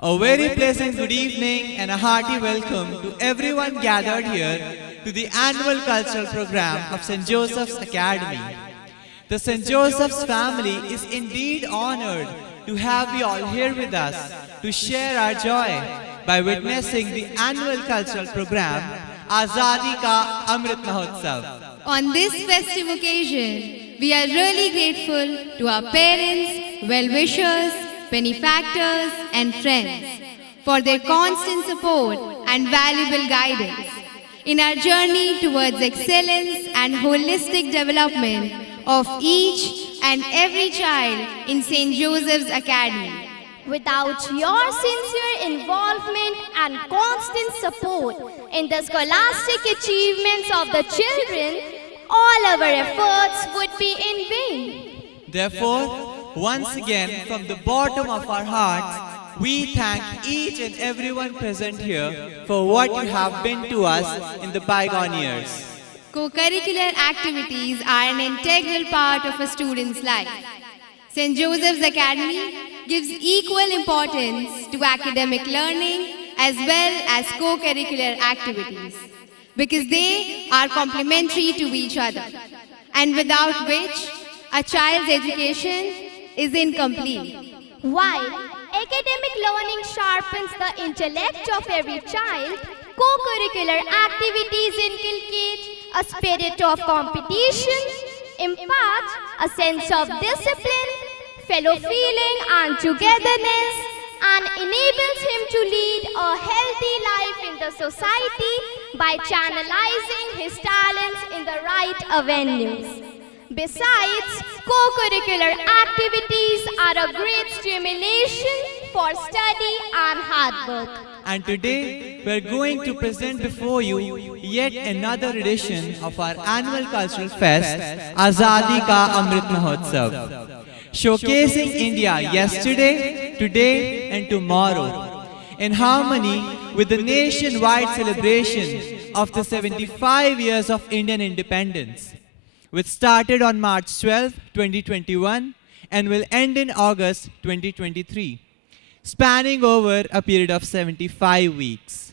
A very pleasant good evening and a hearty welcome to everyone gathered here to the annual cultural program of St. Joseph's Academy. The St. Joseph's family is indeed honored to have you all here with us to share our joy by witnessing the annual cultural program Azadi Ka Amrit Mahotsav. On this festive occasion, we are really grateful to our parents, well-wishers, benefactors and friends for their constant support and valuable guidance in our journey towards excellence and holistic development of each and every child in St. Joseph's Academy. Without your sincere involvement and constant support in the scholastic achievements of the children, all our efforts would be in vain. Therefore, once again, from the bottom of our hearts, we thank each and everyone present here for what you have been to us in the bygone years. Co-curricular activities are an integral part of a student's life. St. Joseph's Academy gives equal importance to academic learning as well as co-curricular activities because they are complementary to each other and without which a child's education is incomplete. While academic learning sharpens the intellect of every child, co-curricular activities inculcate a spirit of competition, impart a sense of discipline, fellow feeling and togetherness, and enables him to lead a healthy life in the society by channelizing his talents in the right avenues. Besides, co-curricular activities are a great stimulation for study and hard work. And today, we are going to present before you yet another edition of our annual cultural fest, Azadi Ka Amrit Mahotsav, showcasing India yesterday, today and tomorrow, in harmony with the nationwide celebration of the 75 years of Indian independence, which started on March 12, 2021 and will end in August 2023, spanning over a period of 75 weeks.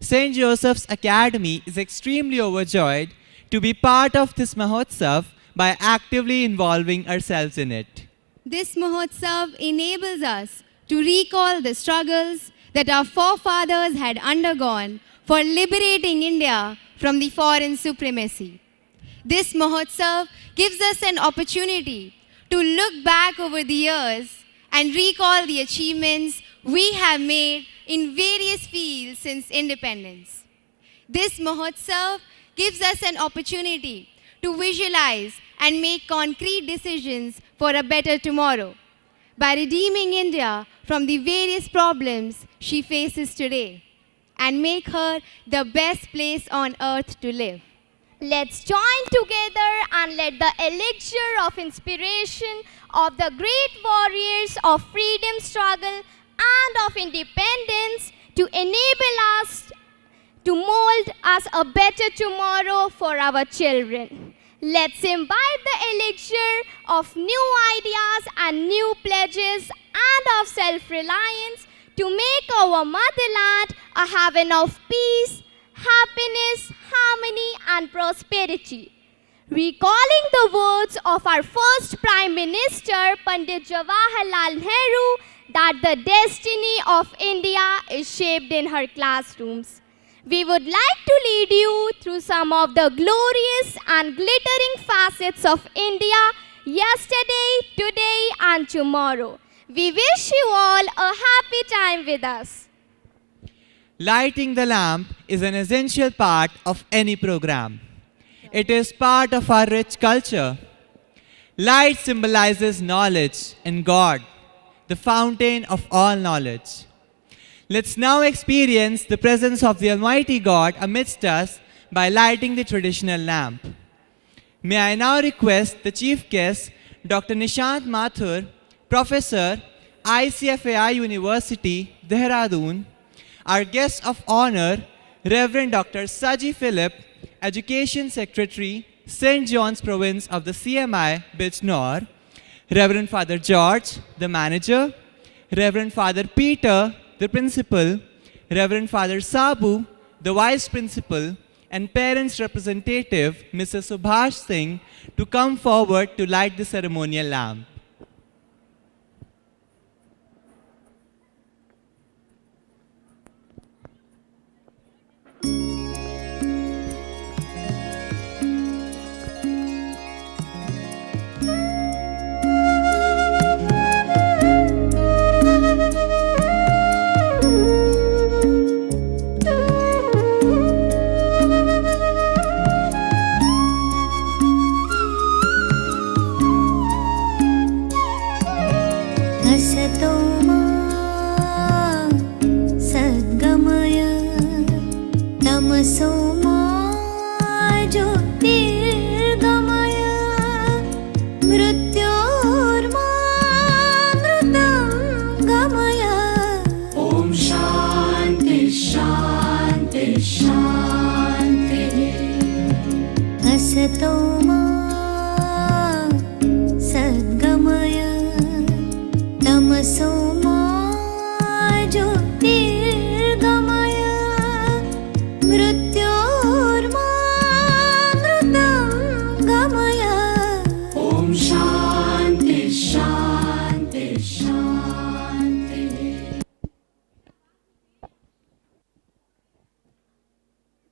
St. Joseph's Academy is extremely overjoyed to be part of this Mahotsav by actively involving ourselves in it. This Mahotsav enables us to recall the struggles that our forefathers had undergone for liberating India from the foreign supremacy. This Mahotsav gives us an opportunity to look back over the years and recall the achievements we have made in various fields since independence. This Mahotsav gives us an opportunity to visualize and make concrete decisions for a better tomorrow by redeeming India from the various problems she faces today and make her the best place on earth to live. Let's join together and let the elixir of inspiration of the great warriors of freedom struggle and of independence to enable us to mold us a better tomorrow for our children. Let's imbibe the elixir of new ideas and new pledges and of self-reliance to make our motherland a haven of peace, happiness, harmony and prosperity. Recalling the words of our first Prime Minister, Pandit Jawaharlal Nehru, that the destiny of India is shaped in her classrooms. We would like to lead you through some of the glorious and glittering facets of India yesterday, today and tomorrow. We wish you all a happy time with us. Lighting the lamp is an essential part of any program. It is part of our rich culture. Light symbolizes knowledge and God, the fountain of all knowledge. Let's now experience the presence of the Almighty God amidst us by lighting the traditional lamp. May I now request the Chief Guest, Dr. Nishant Mathur, Professor, ICFAI University, Dehradun, our guest of honor, Reverend Dr. Saji Philip, Education Secretary, St. John's Province of the CMI, Bijnor, Reverend Father George, the Manager, Reverend Father Peter, the principal, Reverend Father Sabu, the vice principal, and parents representative, Mr. Subhash Singh, to come forward to light the ceremonial lamp.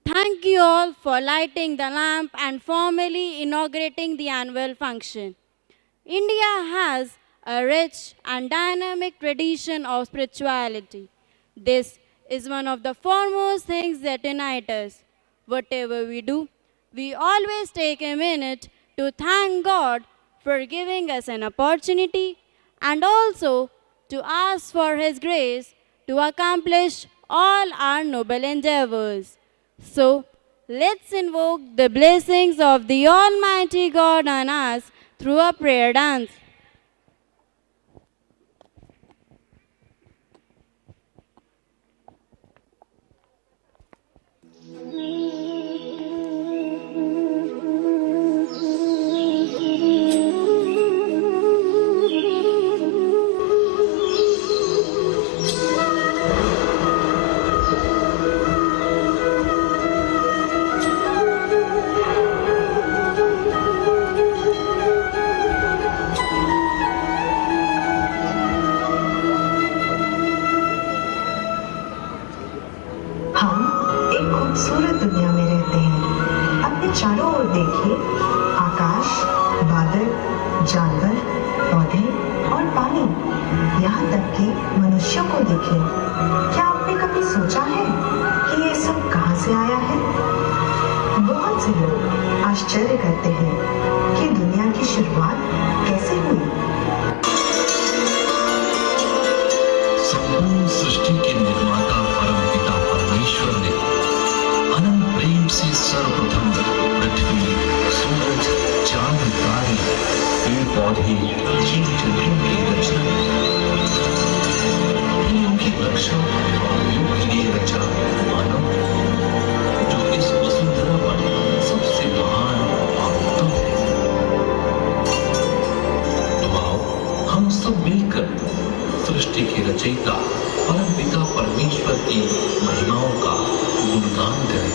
Thank you all for lighting the lamp and formally inaugurating the annual function. India has a rich and dynamic tradition of spirituality. This is one of the foremost things that unite us. Whatever we do, we always take a minute to thank God for giving us an opportunity and also to ask for His grace to accomplish all our noble endeavors. So, let's invoke the blessings of the Almighty God on us through a prayer dance. आश्चर्य करते हैं कि दुनिया की शुरुआत कैसे हुई। संपूर्ण सृष्टि के निर्माता परमपिता परमेश्वर ने अनंत प्रेम से सर्वप्रथम पृथ्वी, सूरज, चांद, तारे, पेड़ पौधे, जीव जंतुओं की रचना की, उनकी रक्षा और योग के लिए रचा मानव, जो इस वसुंधरा पर सबसे महान और उत्तम है। तो आओ हम सब मिलकर सृष्टि के रचयिता परमपिता परमेश्वर की महिमाओं का गुणगान करें।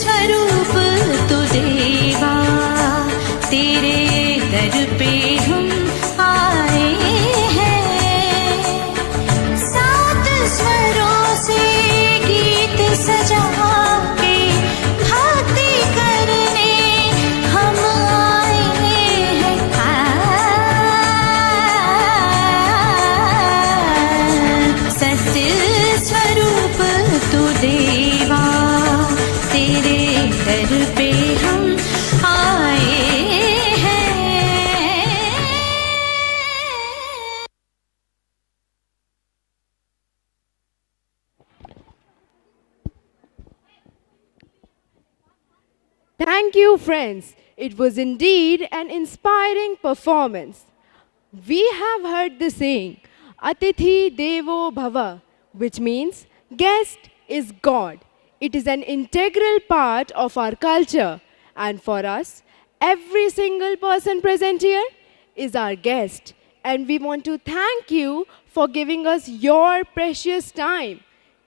स्वरूप तू देवा, तेरे दर पे हम आए हैं। सात स्वरों से गीत सजा के भक्ति करने हम आए हैं। सत्य स्वरूप तू देवा, तेरे दर पे हम आए हैं। Thank you, friends. It was indeed an inspiring performance. We have heard the saying, Atithi Devo Bhava, which means guest is God. It is an integral part of our culture, and for us, every single person present here is our guest, and we want to thank you for giving us your precious time.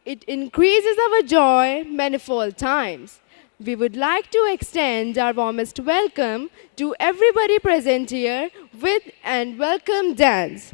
It increases our joy manifold times. We would like to extend our warmest welcome to everybody present here with and welcome dance.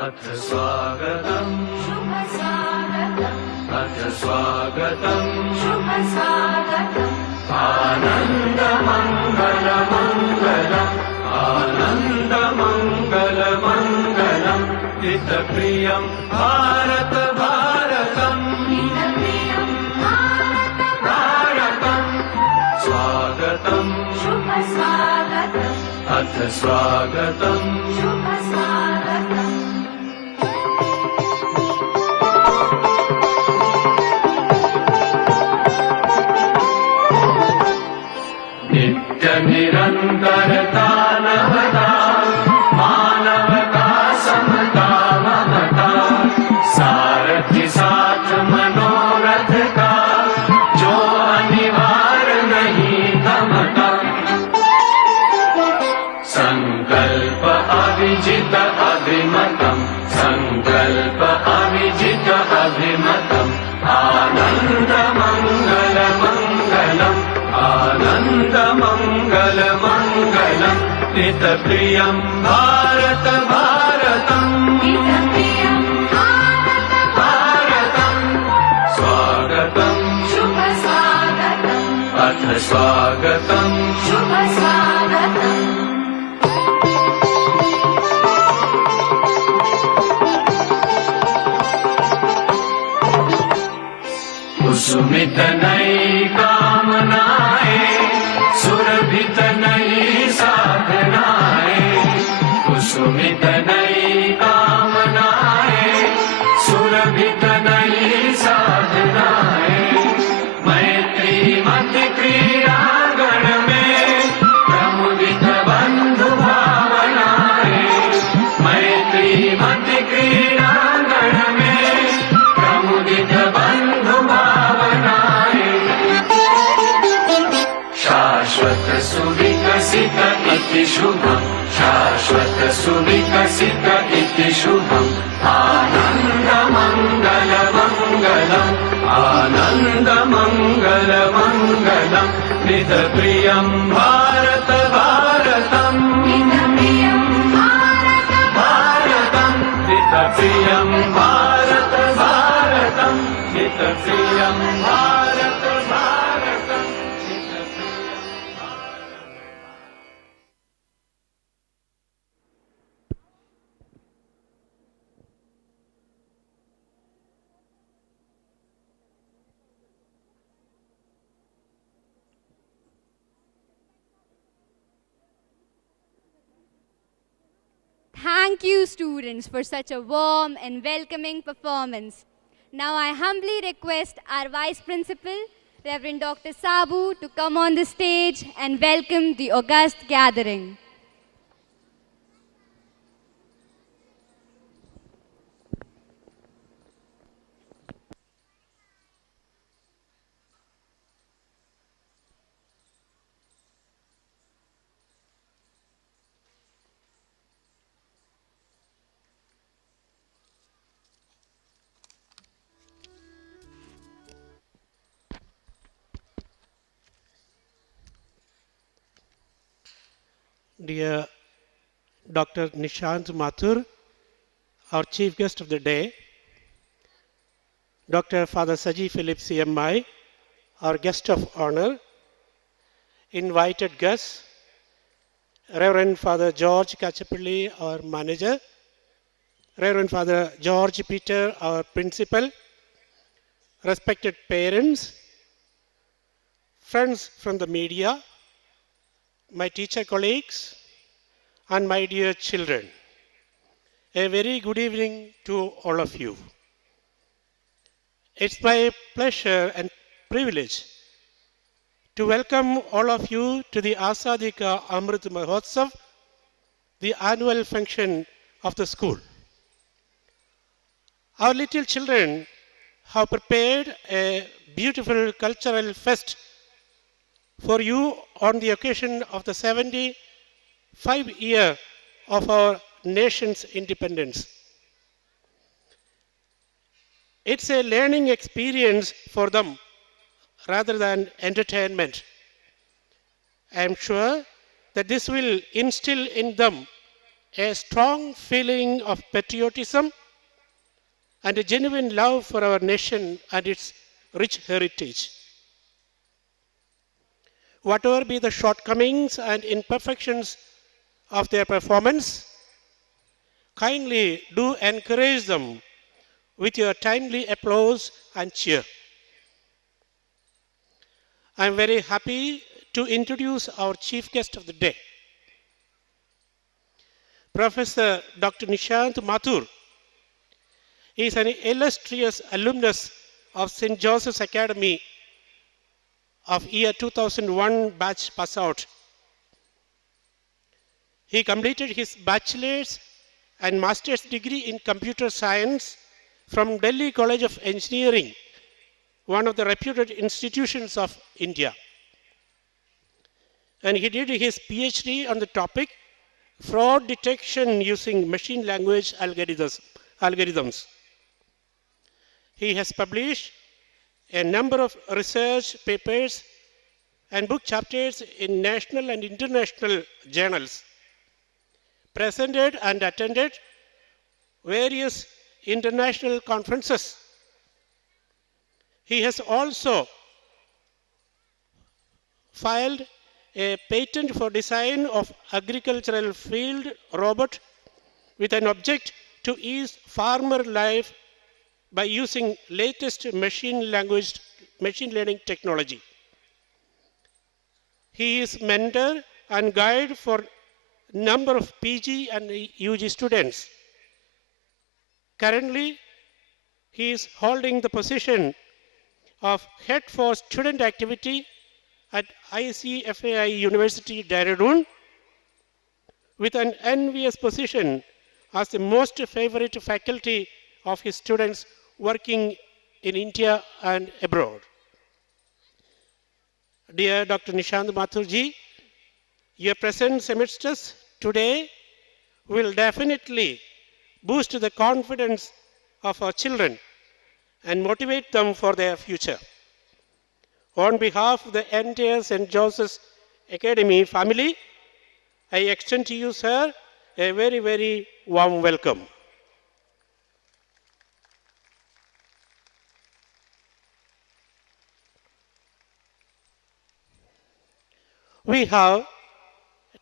अथ स्वागतम् शुभ स्वागतम्, अथ स्वागतम् शुभ स्वागतम्, आनन्द मङ्गल मङ्गलम्, आनन्द मङ्गल मङ्गलम्, हितप्रियम् भारत भारतम्, हितप्रियम् भारत भारतम्, स्वागतम् शुभ स्वागतम्, अथ स्वागतम् शुभ स्वागतम्। निरन्तरता नवता, मानवता समता ममता, सारथि साथ मनोरथ का, जो अनिवार्य नहीं थमता। संकल्प अविजित अभिमतम्, संकल्प अविजित अभिमतम्, आनन्द मङ्गल मङ्गलम्, आनन्द मङ्गल मङ्गलम्, हितप्रियम् भारत भारतम्, हितप्रियम् भारत भारतम्, स्वागतम् शुभ स्वागतम्, अथ स्वागतम् शुभ स्वागतम्। कुसुमित नई कामनाएं, सुरभित नई साधनाएं, कुसुमित नई कामनाएं, सुरभित नई साधनाएं, मैत्री मत क्रीड़ांगण में प्रमुदित बंधु भावनाएं, मैत्री मत क्रीड़ांगण में प्रमुदित बंधु भावनाएं, शाश्वत सुविकसित इति शुभम्, शाश्वत सुविकसित इति शुभम्, आनन्द मङ्गल मङ्गलम्, आनन्द मङ्गल मङ्गलम्, नित प्रियम् भारत भारतम्, भारतम्, नित प्रियम् भारत भारतम्, नित प्रियम् भारत भारतम्, नित प्रियम् Bharat. Thank you, students, for such a warm and welcoming performance. Now I humbly request our Vice Principal, Reverend Dr. Sabu, to come on the stage and welcome the august gathering. Dear Dr. Nishant Mathur, our chief guest of the day, Dr. Father Saji Philip CMI, our guest of honor, invited guests, Reverend Father George Kachapalli, our manager, Reverend Father George Peter, our principal, respected parents, friends from the media, my teacher colleagues, and my dear children. A very good evening to all of you. It's my pleasure and privilege to welcome all of you to the Azadi Ka Amrit Mahotsav, the annual function of the school. Our little children have prepared a beautiful cultural fest for you on the occasion of the 75th year of our nation's independence. It's a learning experience for them rather than entertainment. I am sure that this will instill in them a strong feeling of patriotism and a genuine love for our nation and its rich heritage. Whatever be the shortcomings and imperfections of their performance, kindly do encourage them with your timely applause and cheer. I am very happy to introduce our chief guest of the day, Professor Dr. Nishant Mathur. He is an illustrious alumnus of St.JOSEPH'S Academy of year 2001 batch pass out. He completed his bachelor's and master's degree in computer science from Delhi College of Engineering, one of the reputed institutions of India. And he did his PhD on the topic fraud detection using machine language algorithms. He has published a number of research papers and book chapters in national and international journals, presented and attended various international conferences. He has also filed a patent for design of agricultural field robot with an object to ease farmer life by using latest machine machine learning technology. He is mentor and guide for number of PG and UG students. Currently, he is holding the position of head for student activity at ICFAI University, Dehradun, with an envious position as the most favorite faculty of his students working in India and abroad. Dear Dr. Nishant Mathurji, your presence amidst us today will definitely boost the confidence of our children and motivate them for their future. On behalf of the entire St. Joseph's Academy family, I extend to you, sir, a very, very warm welcome. We have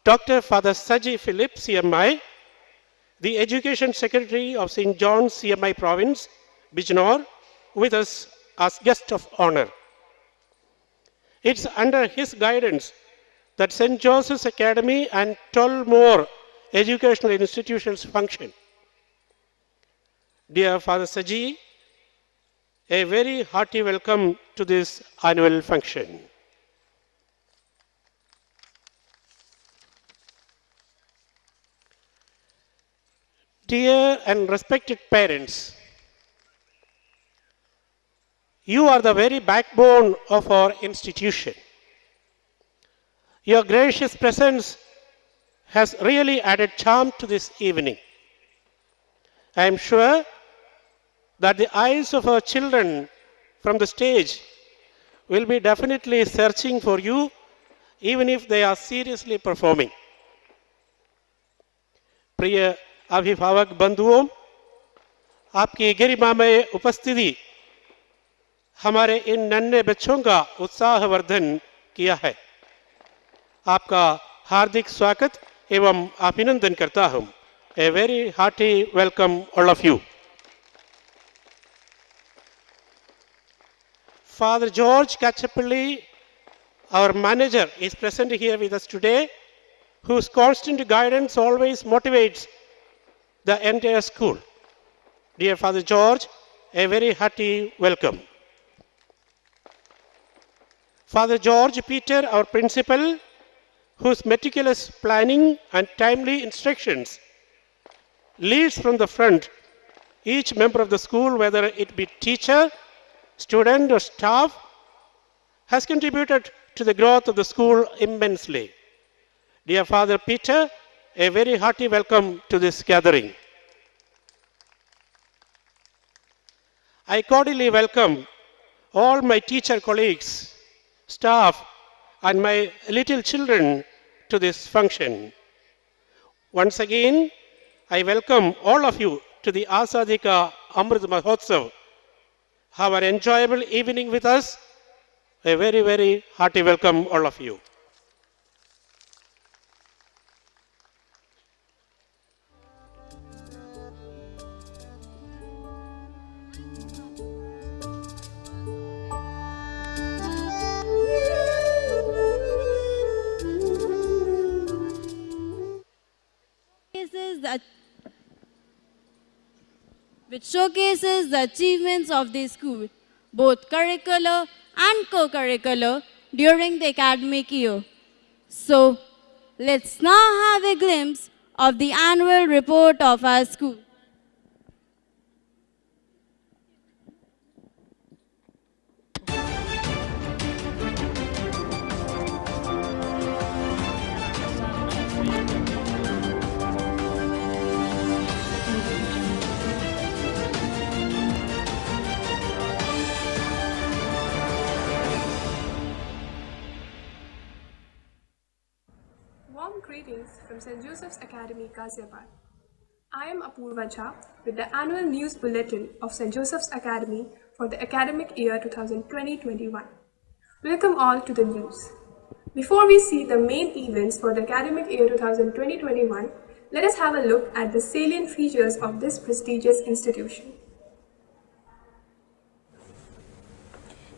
Dr. Father Saji Philip, CMI, the Education Secretary of St. John's CMI Province, Bijnor, with us as guest of honor. It's under his guidance that St. Joseph's Academy and 12 more educational institutions function. Dear Father Saji, a very hearty welcome to this annual function. Dear and respected parents, you are the very backbone of our institution. Your gracious presence has really added charm to this evening. I am sure that the eyes of our children from the stage will be definitely searching for you, even if they are seriously performing. प्रिय अभिभावक बंधुओं, आपकी गरिमामय उपस्थिति हमारे इन नन्हे बच्चों का उत्साहवर्धन किया है। आपका हार्दिक स्वागत एवं अभिनंदन करता हूं। A very hearty welcome all of you. Father George Kachapalli, our manager, is present here with us today, whose constant guidance always motivates the entire school. Dear Father George, a very hearty welcome. Father George Peter, our principal, whose meticulous planning and timely instructions leads from the front each member of the school, whether it be teacher, student or staff, has contributed to the growth of the school immensely. Dear Father Peter, a very hearty welcome to this gathering. I cordially welcome all my teacher colleagues, staff, and my little children to this function. Once again, I welcome all of you to the Azadi Ka Amrit Mahotsav. Have an enjoyable evening with us. A very, very hearty welcome, all of you. Which showcases the achievements of the school, both curricular and co-curricular, during the academic year. So, let's now have a glimpse of the annual report of our school. Warm greetings from St. Joseph's Academy, Ghaziabad. I am Apurva Jha with the annual news bulletin of St. Joseph's Academy for the academic year 2020-21. Welcome all to the news. Before we see the main events for the academic year 2020-21, let us have a look at the salient features of this prestigious institution.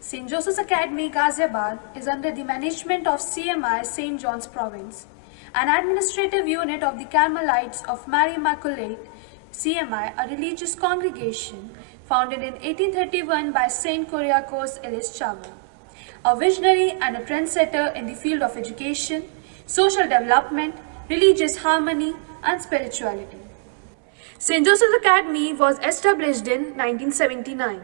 St. Joseph's Academy, Ghaziabad is under the management of CMI St. John's Province, an administrative unit of the Carmelites of Mary Immaculate, CMI, a religious congregation founded in 1831 by Saint Kuriakose Ellis Chawla, a visionary and a trendsetter in the field of education, social development, religious harmony, and spirituality. St. Joseph's Academy was established in 1979.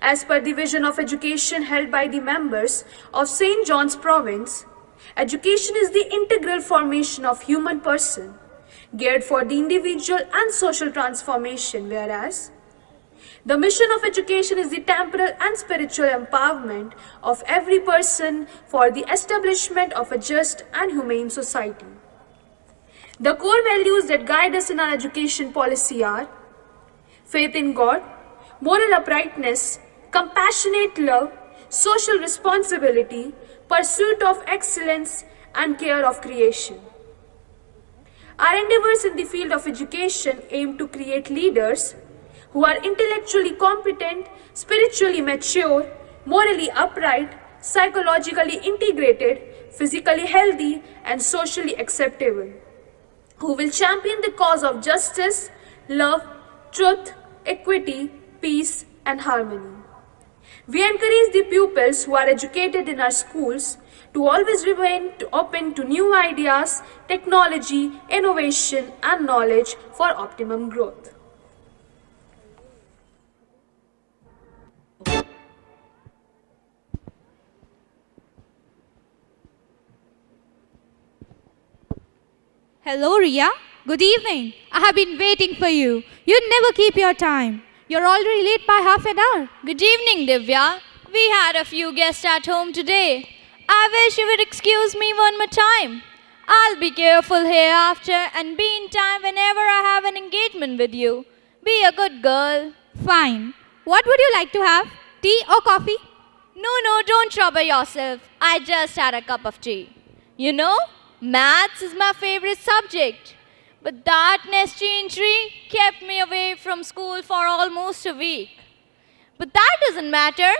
As per the vision of education held by the members of St. John's Province, education is the integral formation of human person, geared for the individual and social transformation, whereas the mission of education is the temporal and spiritual empowerment of every person for the establishment of a just and humane society. The core values that guide us in our education policy are faith in God, moral uprightness, compassionate love, social responsibility, pursuit of excellence, and care of creation. Our endeavors in the field of education aim to create leaders who are intellectually competent, spiritually mature, morally upright, psychologically integrated, physically healthy, and socially acceptable, who will champion the cause of justice, love, truth, equity, peace, and harmony. We encourage the pupils who are educated in our schools to always remain open to new ideas, technology, innovation, and knowledge for optimum growth. Hello, Ria. Good evening. I have been waiting for you. You never keep your time. You're already late by half an hour. Good evening, Divya. We had a few guests at home today. I wish you would excuse me one more time. I'll be careful hereafter and be in time whenever I have an engagement with you. Be a good girl. Fine. What would you like to have? Tea or coffee? No, don't trouble yourself. I just had a cup of tea. You know, maths is my favorite subject. But that nesting tree kept me away from school for almost a week. But that doesn't matter,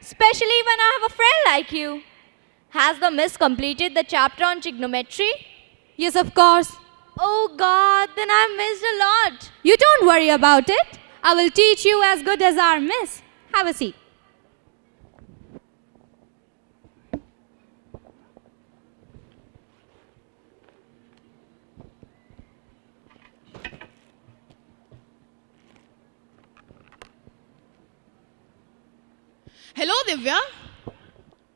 especially when I have a friend like you. Has the miss completed the chapter on trigonometry? Yes, of course. Oh God, then I missed a lot. You don't worry about it. I will teach you as good as our miss. Have a seat. Hello, Divya.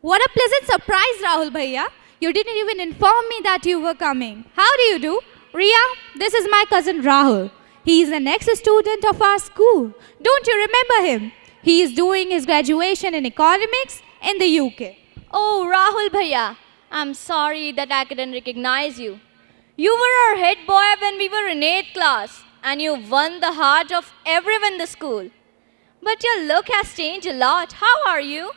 What a pleasant surprise, Rahul Bhaiya. You didn't even inform me that you were coming. How do you do? Ria, this is my cousin Rahul. He is an ex-student of our school. Don't you remember him? He is doing his graduation in economics in the UK. Oh, Rahul Bhaiya, I'm sorry that I couldn't recognize you. You were our head boy when we were in 8th class, and you won the heart of everyone in the school. But your look has changed a lot. How are you?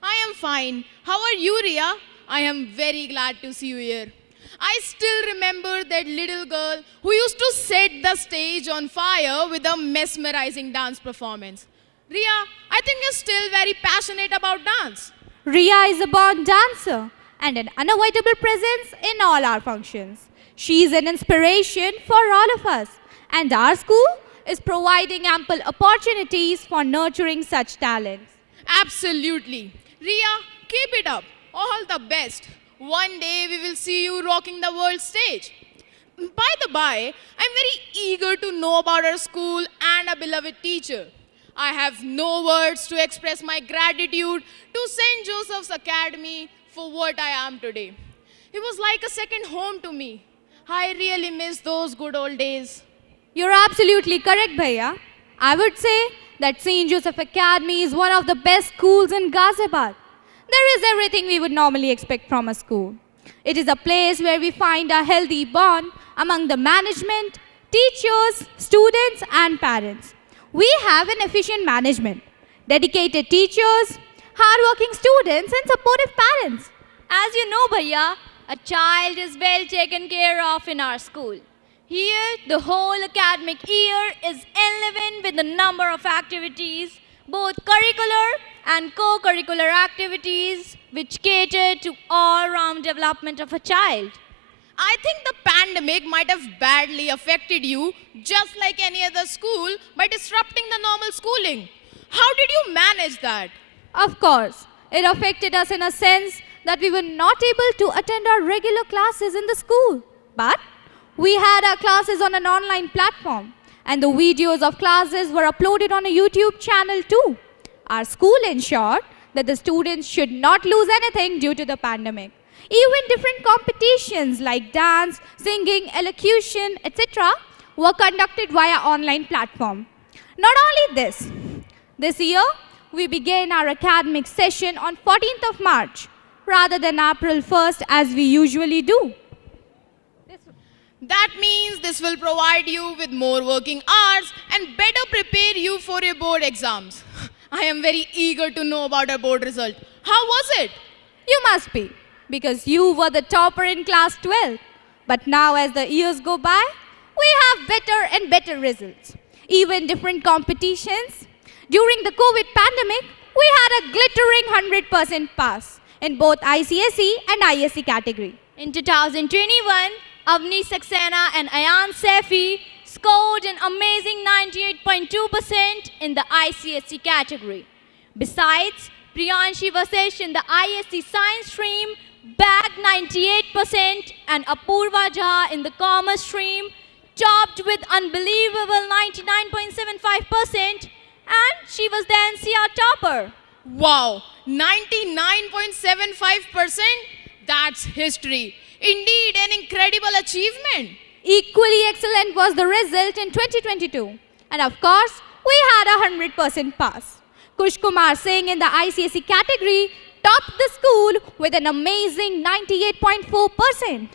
I am fine. How are you, Ria? I am very glad to see you here. I still remember that little girl who used to set the stage on fire with a mesmerizing dance performance. Ria, I think you're still very passionate about dance. Ria is a born dancer and an unavoidable presence in all our functions. She is an inspiration for all of us, and our school is providing ample opportunities for nurturing such talents. Absolutely. Ria, keep it up. All the best. One day we will see you rocking the world stage. By the by, I'm very eager to know about our school and a beloved teacher. I have no words to express my gratitude to St. Joseph's Academy for what I am today. It was like a second home to me. I really miss those good old days. You're absolutely correct, Bhaiya. I would say that St. Joseph Academy is one of the best schools in Ghaziabad. There is everything we would normally expect from a school. It is a place where we find a healthy bond among the management, teachers, students, and parents. We have an efficient management, dedicated teachers, hardworking students, and supportive parents. As you know, Bhaiya, a child is well taken care of in our school. Here, the whole academic year is enlivened with a number of activities, both curricular and co-curricular activities which cater to all-round development of a child. I think the pandemic might have badly affected you, just like any other school, by disrupting the normal schooling. How did you manage that? Of course, it affected us in a sense that we were not able to attend our regular classes in the school. But we had our classes on an online platform, and the videos of classes were uploaded on a YouTube channel too. Our school ensured that the students should not lose anything due to the pandemic. Even different competitions like dance, singing, elocution, etc. were conducted via online platform. Not only this year we began our academic session on 14th of March rather than April 1st as we usually do. That means this will provide you with more working hours and better prepare you for your board exams. I am very eager to know about our board result. How was it? You must be, because you were the topper in class 12. But now as the years go by, we have better and better results. Even different competitions. During the COVID pandemic, we had a glittering 100% pass in both ICSE and ISE category. In 2021, Avni Saxena and Ayan Sefi scored an amazing 98.2% in the ICSE category. Besides, Priyanshi Vasesh in the ISE science stream bagged 98% and Apurva Jha in the commerce stream topped with unbelievable 99.75%, and she was the NCR topper. Wow, 99.75%? That's history. Indeed, an incredible achievement. Equally excellent was the result in 2022. And of course, we had a 100% pass. Kush Kumar Singh in the ICSE category topped the school with an amazing 98.4%.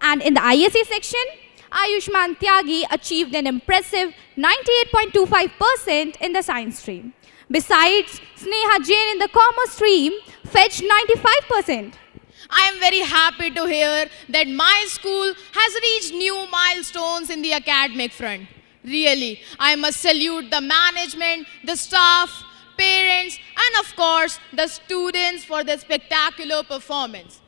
And in the ISE section, Ayushman Tyagi achieved an impressive 98.25% in the science stream. Besides, Sneha Jain in the commerce stream fetched 95%. I am very happy to hear that my school has reached new milestones in the academic front. Really, I must salute the management, the staff, parents, and of course, the students for their spectacular performance.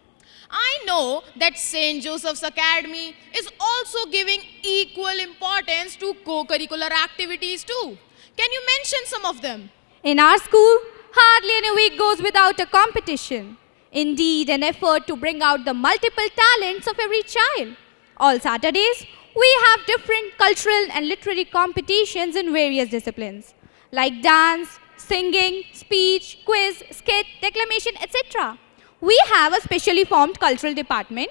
I know that St. Joseph's Academy is also giving equal importance to co-curricular activities too. Can you mention some of them? In our school, hardly any week goes without a competition. Indeed, an effort to bring out the multiple talents of every child. All Saturdays, we have different cultural and literary competitions in various disciplines, like dance, singing, speech, quiz, skit, declamation, etc. We have a specially formed cultural department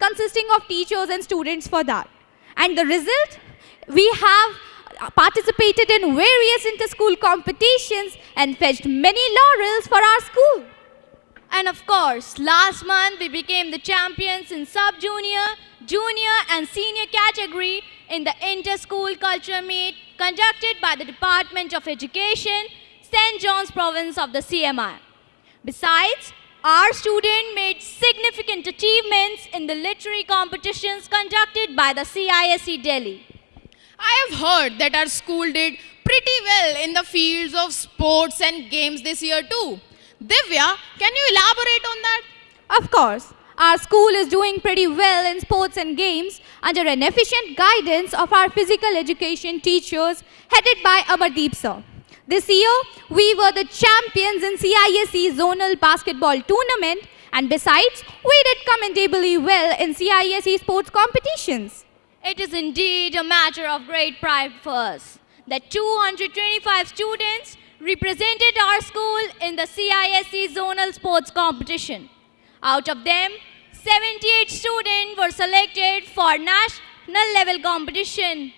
consisting of teachers and students for that. And the result, we have participated in various inter-school competitions and fetched many laurels for our school. And of course, last month we became the champions in sub-junior, junior and senior category in the inter-school culture meet conducted by the Department of Education, St. John's province of the CMI. Besides, our student made significant achievements in the literary competitions conducted by the CISE Delhi. I have heard that our school did pretty well in the fields of sports and games this year too. Divya, can you elaborate on that? Of course, our school is doing pretty well in sports and games under an efficient guidance of our physical education teachers headed by Amardeep sir. This year, we were the champions in CISE zonal basketball tournament, and besides, we did commendably well in CISE sports competitions. It is indeed a matter of great pride for us that 225 students represented our school in the CISE zonal sports competition. Out of them, 78 students were selected for national level competition.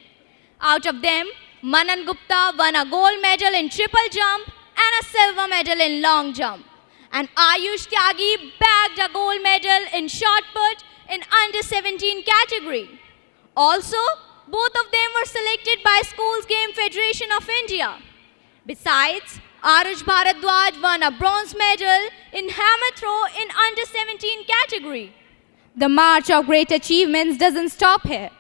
Out of them, Manan Gupta won a gold medal in triple jump and a silver medal in long jump. And Ayush Tyagi bagged a gold medal in shot put in under 17 category. Also, both of them were selected by Schools Game Federation of India. Besides, Arush Bharadwaj won a bronze medal in hammer throw in under 17 category. The march of great achievements doesn't stop here.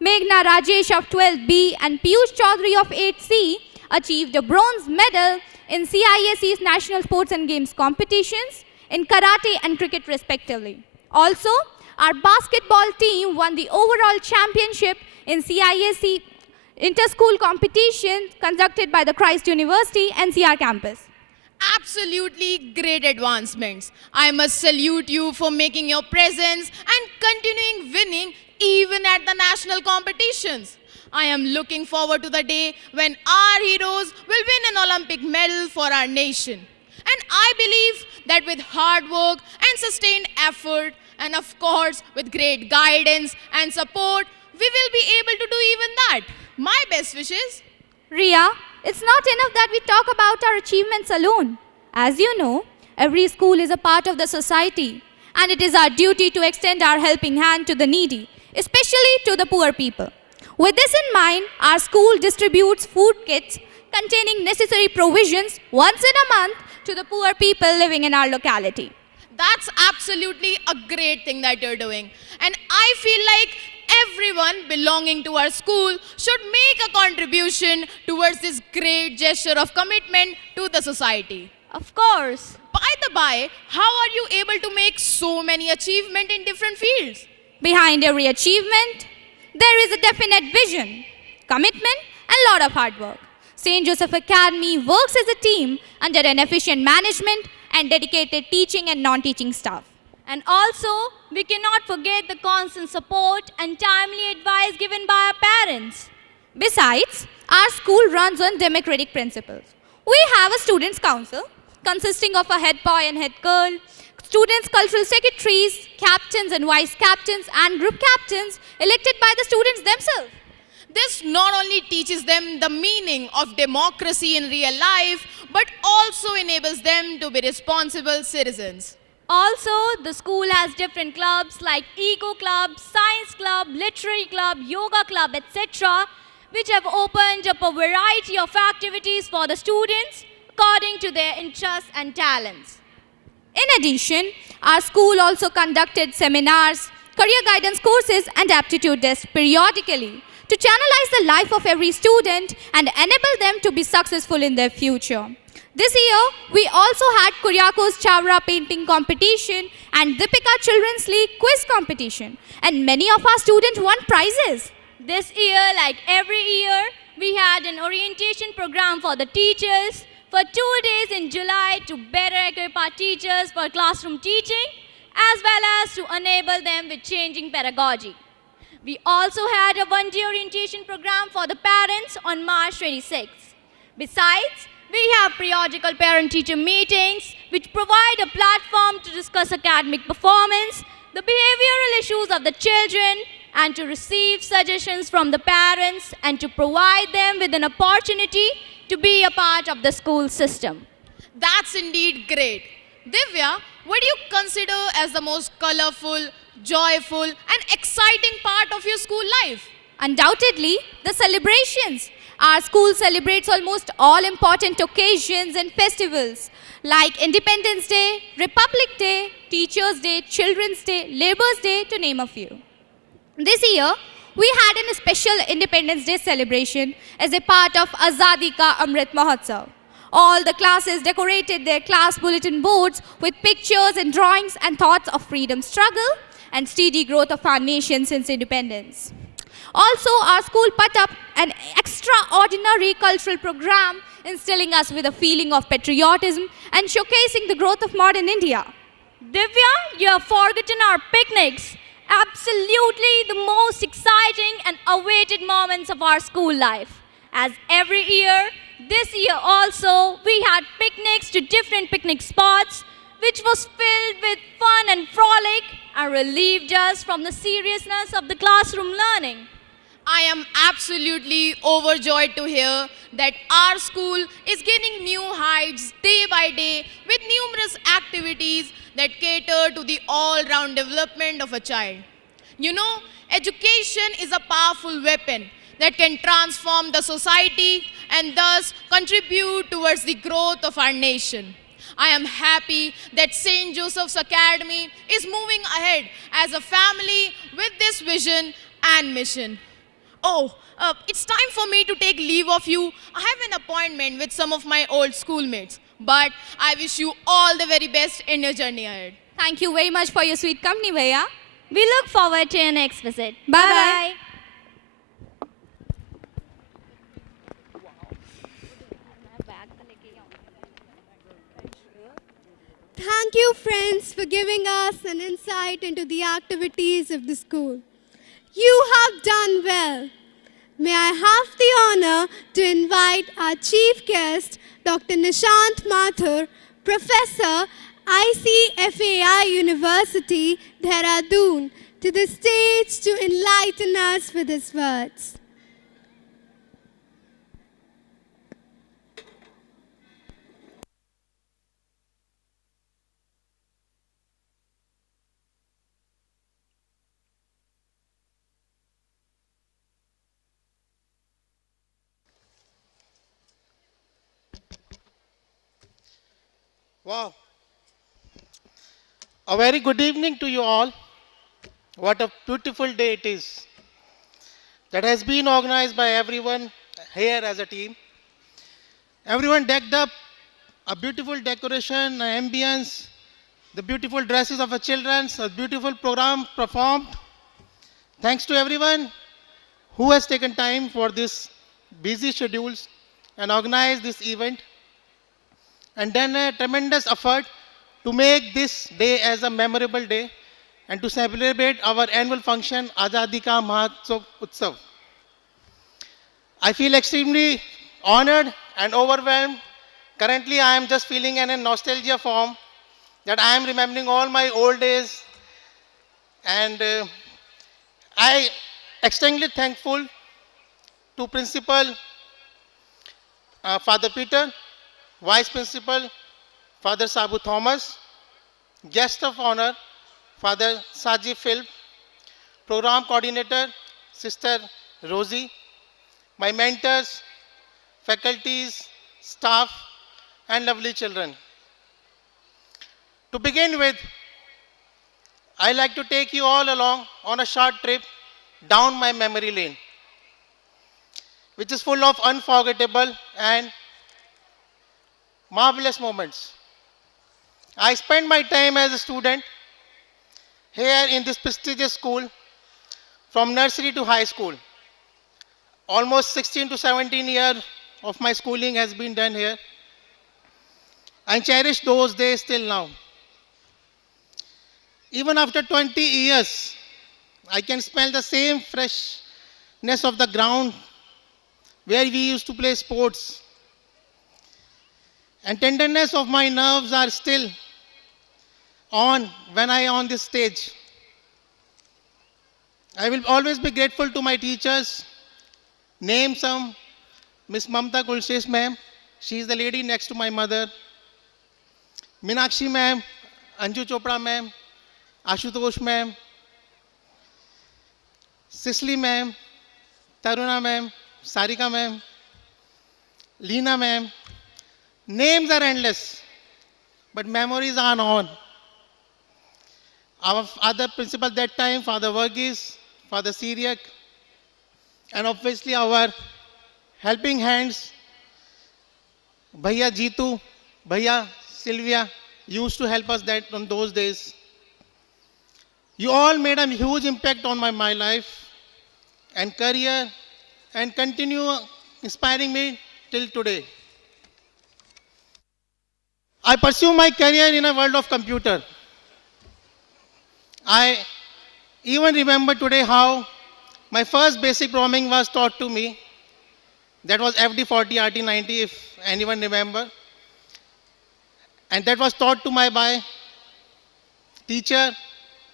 Meghna Rajesh of 12B and Piyush Chaudhary of 8C achieved a bronze medal in CISE's National Sports and Games competitions in karate and cricket respectively. Also, our basketball team won the overall championship in CISE inter-school competition conducted by the Christ University NCR campus. Absolutely great advancements. I must salute you for making your presence and continuing winning even at the national competitions. I am looking forward to the day when our heroes will win an Olympic medal for our nation. And I believe that with hard work and sustained effort, and of course with great guidance and support, we will be able to do even that. My best wishes. Ria, it's not enough that we talk about our achievements alone. As you know, every school is a part of the society, and it is our duty to extend our helping hand to the needy, especially to the poor people. With this in mind, our school distributes food kits containing necessary provisions once in a month to the poor people living in our locality. That's absolutely a great thing that you're doing. And I feel like everyone belonging to our school should make a contribution towards this great gesture of commitment to the society. Of course. By the by, how are you able to make so many achievements in different fields? Behind every achievement, there is a definite vision, commitment, and a lot of hard work. St. Joseph Academy works as a team under an efficient management and dedicated teaching and non-teaching staff. And also, we cannot forget the constant support and timely advice given by our parents. Besides, our school runs on democratic principles. We have a students' council consisting of a head boy and head girl, students' cultural secretaries, captains and vice captains, and group captains elected by the students themselves. This not only teaches them the meaning of democracy in real life, but also enables them to be responsible citizens. Also, the school has different clubs like Eco Club, Science Club, Literary Club, Yoga Club, etc., which have opened up a variety of activities for the students according to their interests and talents. In addition, our school also conducted seminars, career guidance courses, and aptitude tests periodically to channelize the life of every student and enable them to be successful in their future. This year, we also had Kuryakos Chavra painting competition and Deepika Children's League quiz competition, and many of our students won prizes. This year, like every year, we had an orientation program for the teachers for 2 days in July to better equip our teachers for classroom teaching, as well as to enable them with changing pedagogy. We also had a one-day orientation program for the parents on March 26th. Besides, we have periodical parent-teacher meetings which provide a platform to discuss academic performance, the behavioral issues of the children, and to receive suggestions from the parents and to provide them with an opportunity to be a part of the school system. That's indeed great. Divya, what do you consider as the most colorful, joyful, and exciting part of your school life? Undoubtedly, the celebrations. Our school celebrates almost all important occasions and festivals like Independence Day, Republic Day, Teachers' Day, Children's Day, Labor's Day, to name a few. This year, we had a special Independence Day celebration as a part of Azadi Ka Amrit Mahotsav. All the classes decorated their class bulletin boards with pictures and drawings and thoughts of freedom struggle and steady growth of our nation since independence. Also, our school put up an extraordinary cultural program instilling us with a feeling of patriotism and showcasing the growth of modern India. Divya, you have forgotten our picnics. Absolutely the most exciting and awaited moments of our school life. As every year, this year also, we had picnics to different picnic spots, which was filled with fun and frolic and relieved us from the seriousness of the classroom learning. I am absolutely overjoyed to hear that our school is gaining new heights day by day with numerous activities that cater to the all-round development of a child. You know, education is a powerful weapon that can transform the society and thus contribute towards the growth of our nation. I am happy that St. Joseph's Academy is moving ahead as a family with this vision and mission. Oh, it's time for me to take leave of you. I have an appointment with some of my old schoolmates. But I wish you all the very best in your journey ahead. Thank you very much for your sweet company, Bhaiya. We look forward to your next visit. Bye-bye. Thank you, friends, for giving us an insight into the activities of the school. You have done well. May I have the honor to invite our chief guest, Dr. Nishant Mathur, Professor, ICFAI University, Dehradun, to the stage to enlighten us with his words. Wow. A very good evening to you all. What a beautiful day it is. That has been organized by everyone here as a team. Everyone decked up, a beautiful decoration, an ambience, the beautiful dresses of the children, a beautiful program performed. Thanks to everyone who has taken time for this busy schedules and organized this event and done a tremendous effort to make this day as a memorable day and to celebrate our annual function, Azadi Ka Mahotsav Utsav. I feel extremely honored and overwhelmed. Currently, I am just feeling in a nostalgia form that I am remembering all my old days, and I extremely thankful to Principal Father Peter, Vice Principal Father Sabu Thomas, Guest of Honor Father Saji Phil, Program Coordinator Sister Rosie, my mentors, faculties, staff, and lovely children. To begin with, I like to take you all along on a short trip down my memory lane, which is full of unforgettable and marvelous moments. I spent my time as a student here in this prestigious school from nursery to high school. Almost 16 to 17 years of my schooling has been done here. I cherish those days till now. Even after 20 years, I can smell the same freshness of the ground where we used to play sports. And tenderness of my nerves are still on when I am on this stage. I will always be grateful to my teachers. Name some: Miss Mamta Gulshesh ma'am, she is the lady next to my mother. Minakshi ma'am, Anju Chopra ma'am, Ashutosh ma'am, Cicely ma'am, Taruna ma'am, Sarika ma'am, Leena ma'am. Names are endless, but memories are on. Our other principal that time, Father Varghese, Father Syriac, and obviously our helping hands, Bhaiya Jitu, Bhaiya Sylvia, used to help us that on those days. You all made a huge impact on my life and career and continue inspiring me till today. I pursue my career in a world of computer. I even remember today how my first basic programming was taught to me. That was FD40 RT90, if anyone remember. And that was taught to my teacher,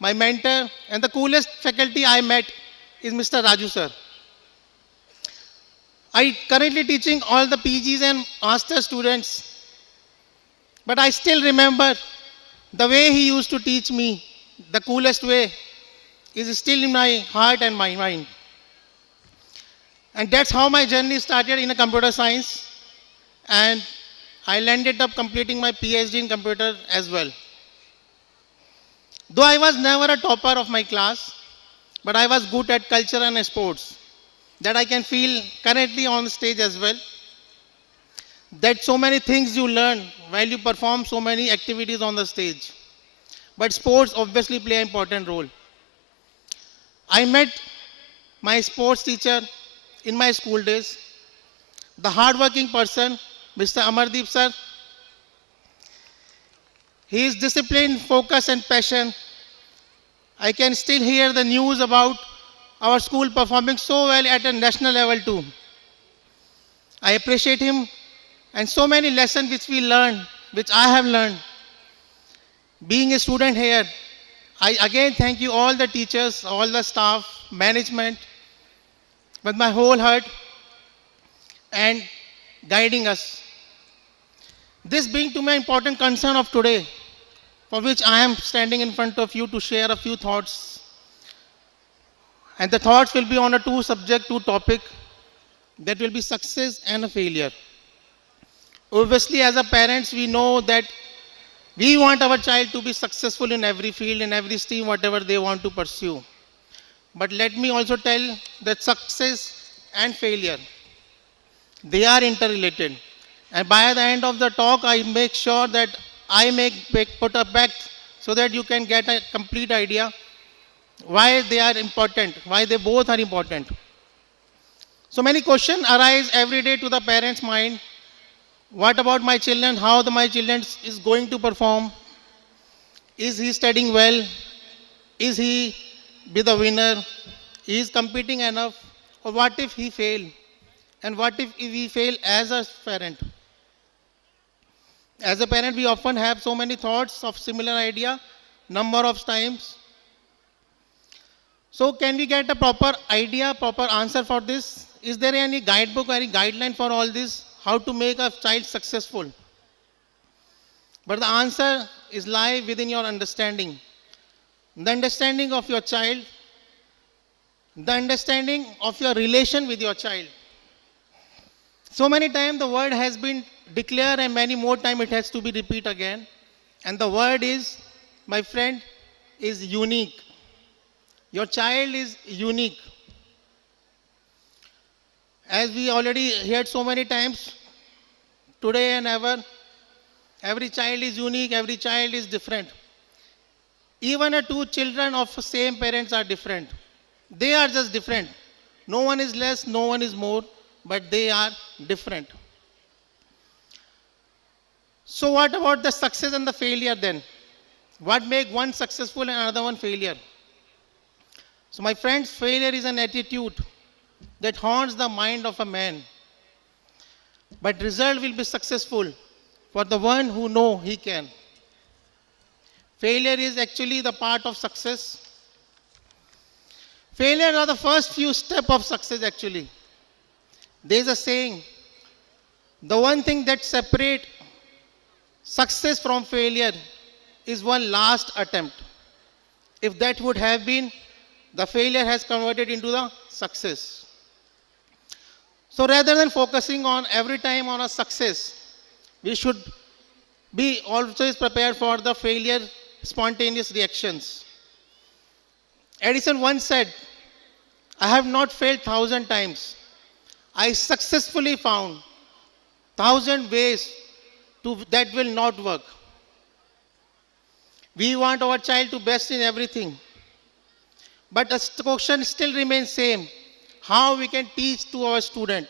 my mentor, and the coolest faculty I met is Mr. Raju sir. I currently teaching all the PGs and master students. But I still remember the way he used to teach me, the coolest way, is still in my heart and my mind. And that's how my journey started in a computer science. And I landed up completing my PhD in computer as well. Though I was never a topper of my class, but I was good at culture and sports. that I can feel currently on the stage as well. That so many things you learn while you perform so many activities on the stage. But sports obviously play an important role. I met my sports teacher in my school days, the hardworking person, Mr. Amardeep sir. He is disciplined, focus and passion. I can still hear the news about our school performing so well at a national level too. I appreciate him and so many lessons which we learned, which I have learned. Being a student here, I again thank you all the teachers, all the staff, management, with my whole heart and guiding us. This being to my important concern of today, for which I am standing in front of you to share a few thoughts. And the thoughts will be on a two topic that will be success and a failure. Obviously, as a parents, we know that we want our child to be successful in every field, in every stream, whatever they want to pursue. But let me also tell that success and failure, they are interrelated. And by the end of the talk, I make sure that I put a back so that you can get a complete idea why they are important, why they both are important. So many questions arise every day to the parents' mind. What about my children? How my children is going to perform? Is he studying well? Is he be the winner? Is competing enough? Or what if he fail? And what if we fail as a parent? As a parent, we often have so many thoughts of similar idea, number of times. So can we get a proper idea, proper answer for this? Is there any guidebook or any guideline for all this? How to make a child successful? But the answer is lie within your understanding. The understanding of your child, the understanding of your relation with your child. So many times the word has been declared and many more times it has to be repeated again. And the word is, my friend, is unique. Your child is unique. As we already heard so many times, today and ever, every child is unique, every child is different. Even two children of the same parents are different. They are just different. No one is less, no one is more, but they are different. So what about the success and the failure then? What makes one successful and another one failure? So my friends, failure is an attitude that haunts the mind of a man. But result will be successful for the one who know he can. Failure is actually the part of success. Failure are the first few steps of success actually. There is a saying, the one thing that separates success from failure is one last attempt. If that would have been, the failure has converted into the success. So rather than focusing on every time on a success, we should be always prepared for the failure, spontaneous reactions. Edison once said, I have not failed 1,000 times. I successfully found 1,000 ways that will not work. We want our child to best in everything. But the question still remains same. How we can teach to our student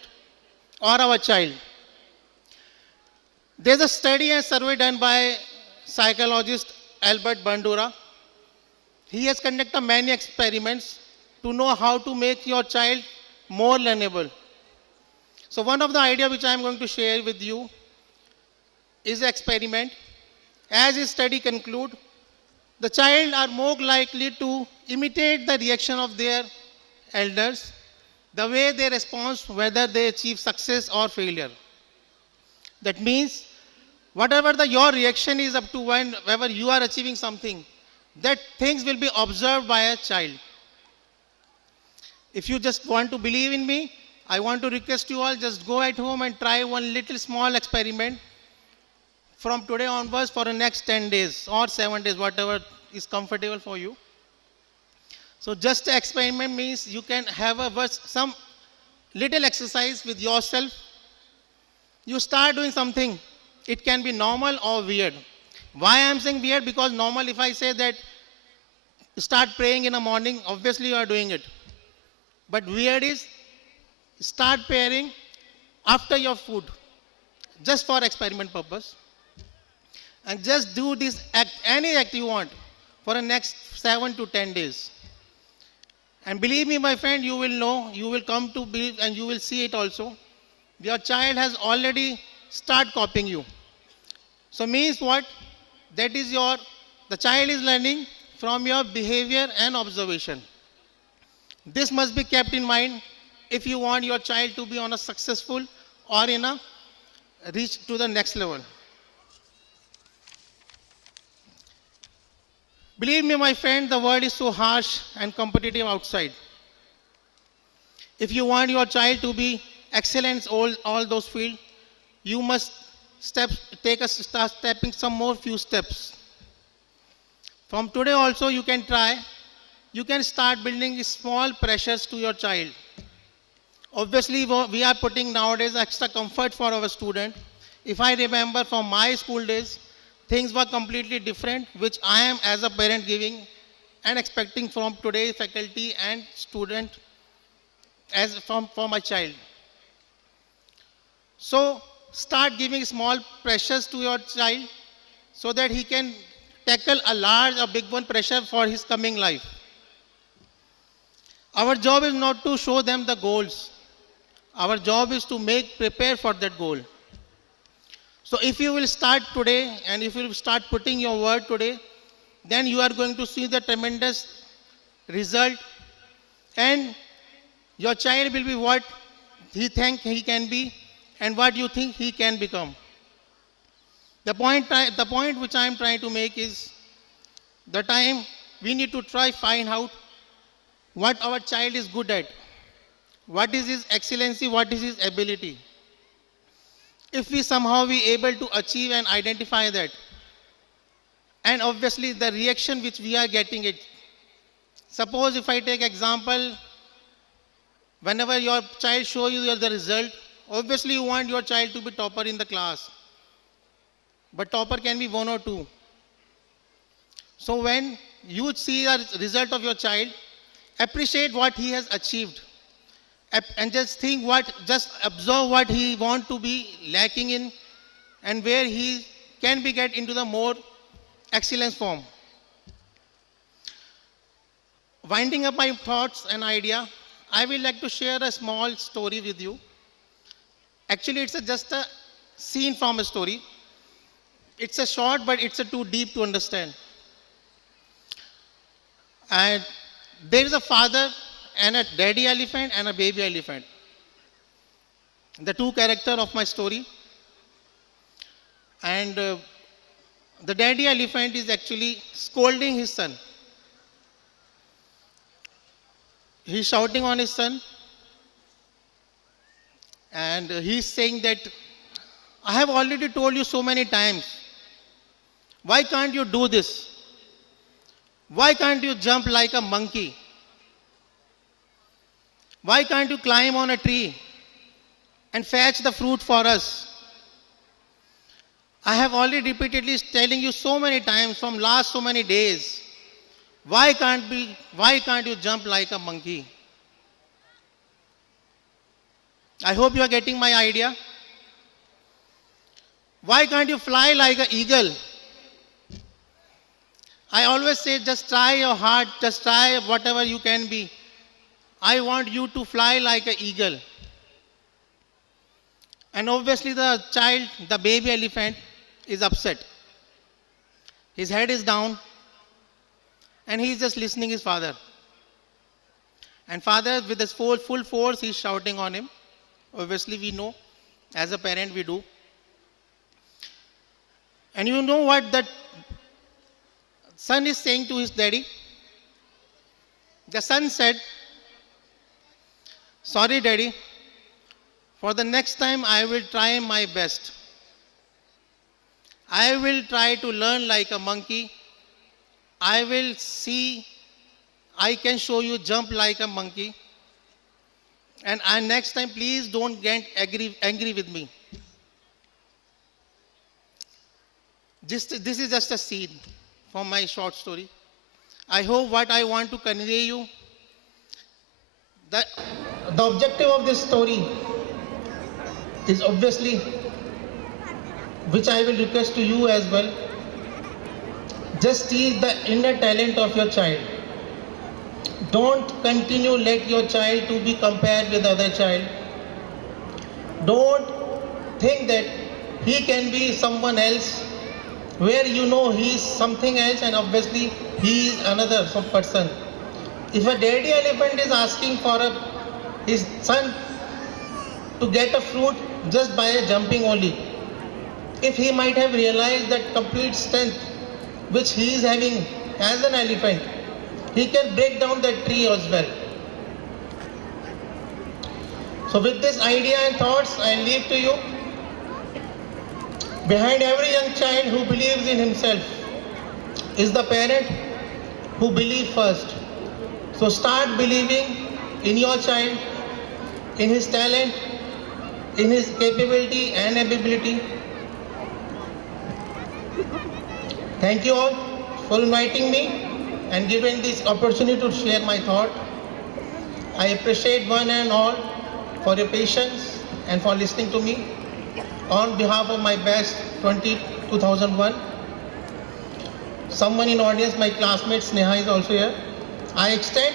or our child. There's a study and survey done by psychologist Albert Bandura. He has conducted many experiments to know how to make your child more learnable. So one of the ideas which I am going to share with you is an experiment. As his study conclude, the child are more likely to imitate the reaction of their elders, the way they respond, whether they achieve success or failure. That means, whatever your reaction is up to whenever you are achieving something, that things will be observed by a child. If you just want to believe in me, I want to request you all just go at home and try one little small experiment from today onwards for the next 10 days or 7 days, whatever is comfortable for you. So just experiment means you can have some little exercise with yourself. You start doing something. It can be normal or weird. Why I'm saying weird? Because normal, if I say that start praying in the morning, obviously you are doing it. But weird is start praying after your food, just for experiment purpose. And just do this act, any act you want, for the next 7 to 10 days. And believe me, my friend, you will know, you will come to believe, and you will see it also. Your child has already started copying you. So means what? That is the child is learning from your behavior and observation. This must be kept in mind if you want your child to be on a successful or in a reach to the next level. Believe me, my friend, the world is so harsh and competitive outside. If you want your child to be excellent in all those fields, you must start stepping some more few steps. From today also you can try. You can start building small pressures to your child. Obviously, we are putting nowadays extra comfort for our student. If I remember from my school days, things were completely different, which I am as a parent giving and expecting from today's faculty and student for my child. So start giving small pressures to your child so that he can tackle a large or big one pressure for his coming life. Our job is not to show them the goals. Our job is to prepare for that goal. So if you will start today and if you will start putting your word today, then you are going to see the tremendous result, and your child will be what he thinks he can be and what you think he can become. The point which I am trying to make is the time we need to find out what our child is good at, what is his excellency, what is his ability. If we somehow be able to achieve and identify that, and obviously the reaction which we are getting it. Suppose if I take example, whenever your child show you the result, obviously you want your child to be topper in the class. But topper can be 1 or 2. So when you see the result of your child, appreciate what he has achieved. And just observe what he want to be lacking in and where he can be get into the more excellence form. Winding up my thoughts and idea, I will like to share a small story with you. Actually, it's just a scene from a story. It's a short, but it's too deep to understand. And there is a father and a daddy elephant and a baby elephant. The two characters of my story. And the daddy elephant is actually scolding his son. He's shouting on his son. And he's saying that, I have already told you so many times. Why can't you do this? Why can't you jump like a monkey? Why can't you climb on a tree and fetch the fruit for us? I have already repeatedly telling you so many times from last so many days. Why can't you jump like a monkey? I hope you are getting my idea. Why can't you fly like an eagle? I always say just try your heart, just try whatever you can be. I want you to fly like an eagle. And obviously the child, the baby elephant, is upset. His head is down and he is just listening his father. And father with his full force, he is shouting on him. Obviously we know, as a parent we do. And you know what that son is saying to his daddy? The son said, sorry daddy, for the next time I will try my best. I will try to learn like a monkey. I will see, I can show you jump like a monkey. And next time, please don't get angry with me. This is just a scene from my short story. I hope what I want to convey you, that the objective of this story is obviously, which I will request to you as well, just see the inner talent of your child. Don't continue let your child to be compared with other child. Don't think that he can be someone else, where you know he is something else and obviously he is another some person. If a daddy elephant is asking for his son to get a fruit just by jumping only, if he might have realized that complete strength which he is having as an elephant, he can break down that tree as well. So with this idea and thoughts, I leave to you. Behind every young child who believes in himself is the parent who believes first. So start believing in your child, in his talent, in his capability and ability. Thank you all for inviting me and giving this opportunity to share my thought. I appreciate one and all for your patience and for listening to me. On behalf of my best 2001, someone in audience, my classmate Sneha is also here. I extend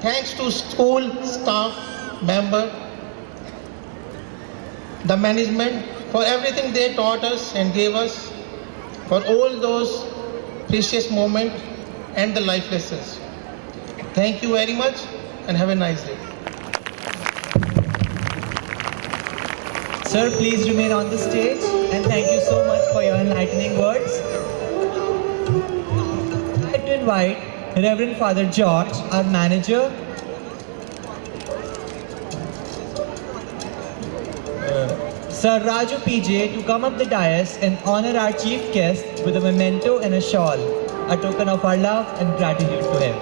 thanks to school staff member, the management for everything they taught us and gave us, for all those precious moments and the life lessons. Thank you very much and have a nice day. Sir, please remain on the stage and thank you so much for your enlightening words. I'd like to invite Reverend Father George, our manager, Sir Raju PJ, to come up the dais and honor our chief guest with a memento and a shawl, a token of our love and gratitude to him.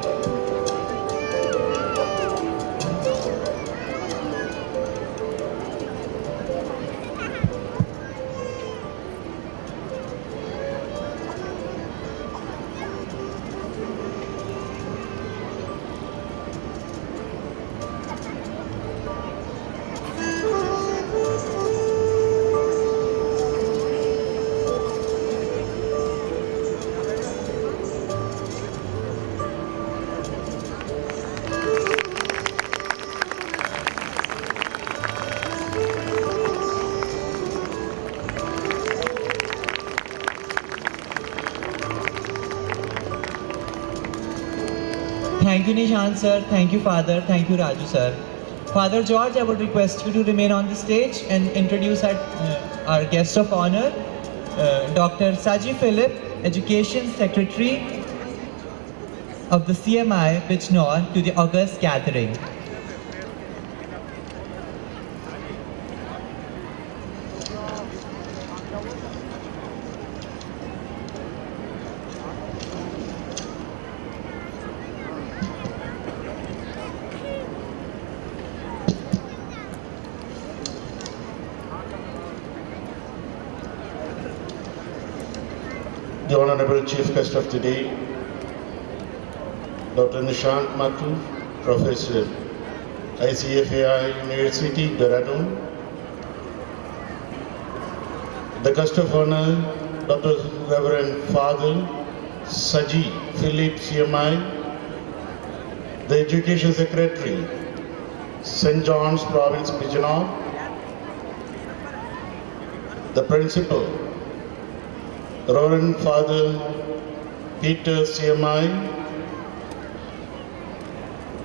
Thank you, Nishan sir. Thank you, Father. Thank you, Raju sir. Father George, I would request you to remain on the stage and introduce our guest of honor, Dr. Saji Philip, Education Secretary of the CMI Bijnor, to the August gathering. The Honorable Chief Guest of the Day, Dr. Nishant Mathur, Professor, ICFAI University, Dehradun. The Guest of Honor, Dr. Reverend Father Saji Philip, CMI. The Education Secretary, St. John's Province, Bijnor. The Principal, Reverend Father Peter, CMI.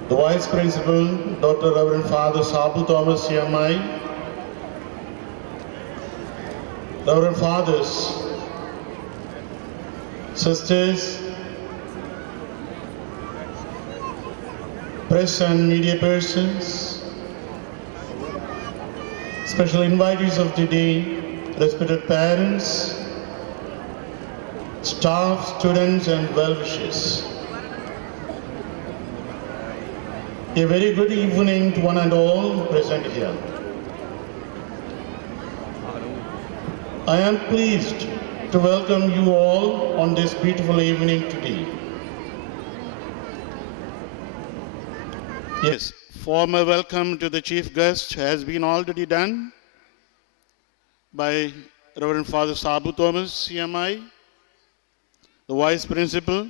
The Vice Principal, Dr. Reverend Father Sabu Thomas, CMI. Reverend Fathers, Sisters, press and media persons, special invitees of the day, respected parents, staff, students, and well-wishers. A very good evening to one and all present here. I am pleased to welcome you all on this beautiful evening today. Yes, formal welcome to the chief guest has been already done by Reverend Father Sabu Thomas, CMI, the Vice Principal.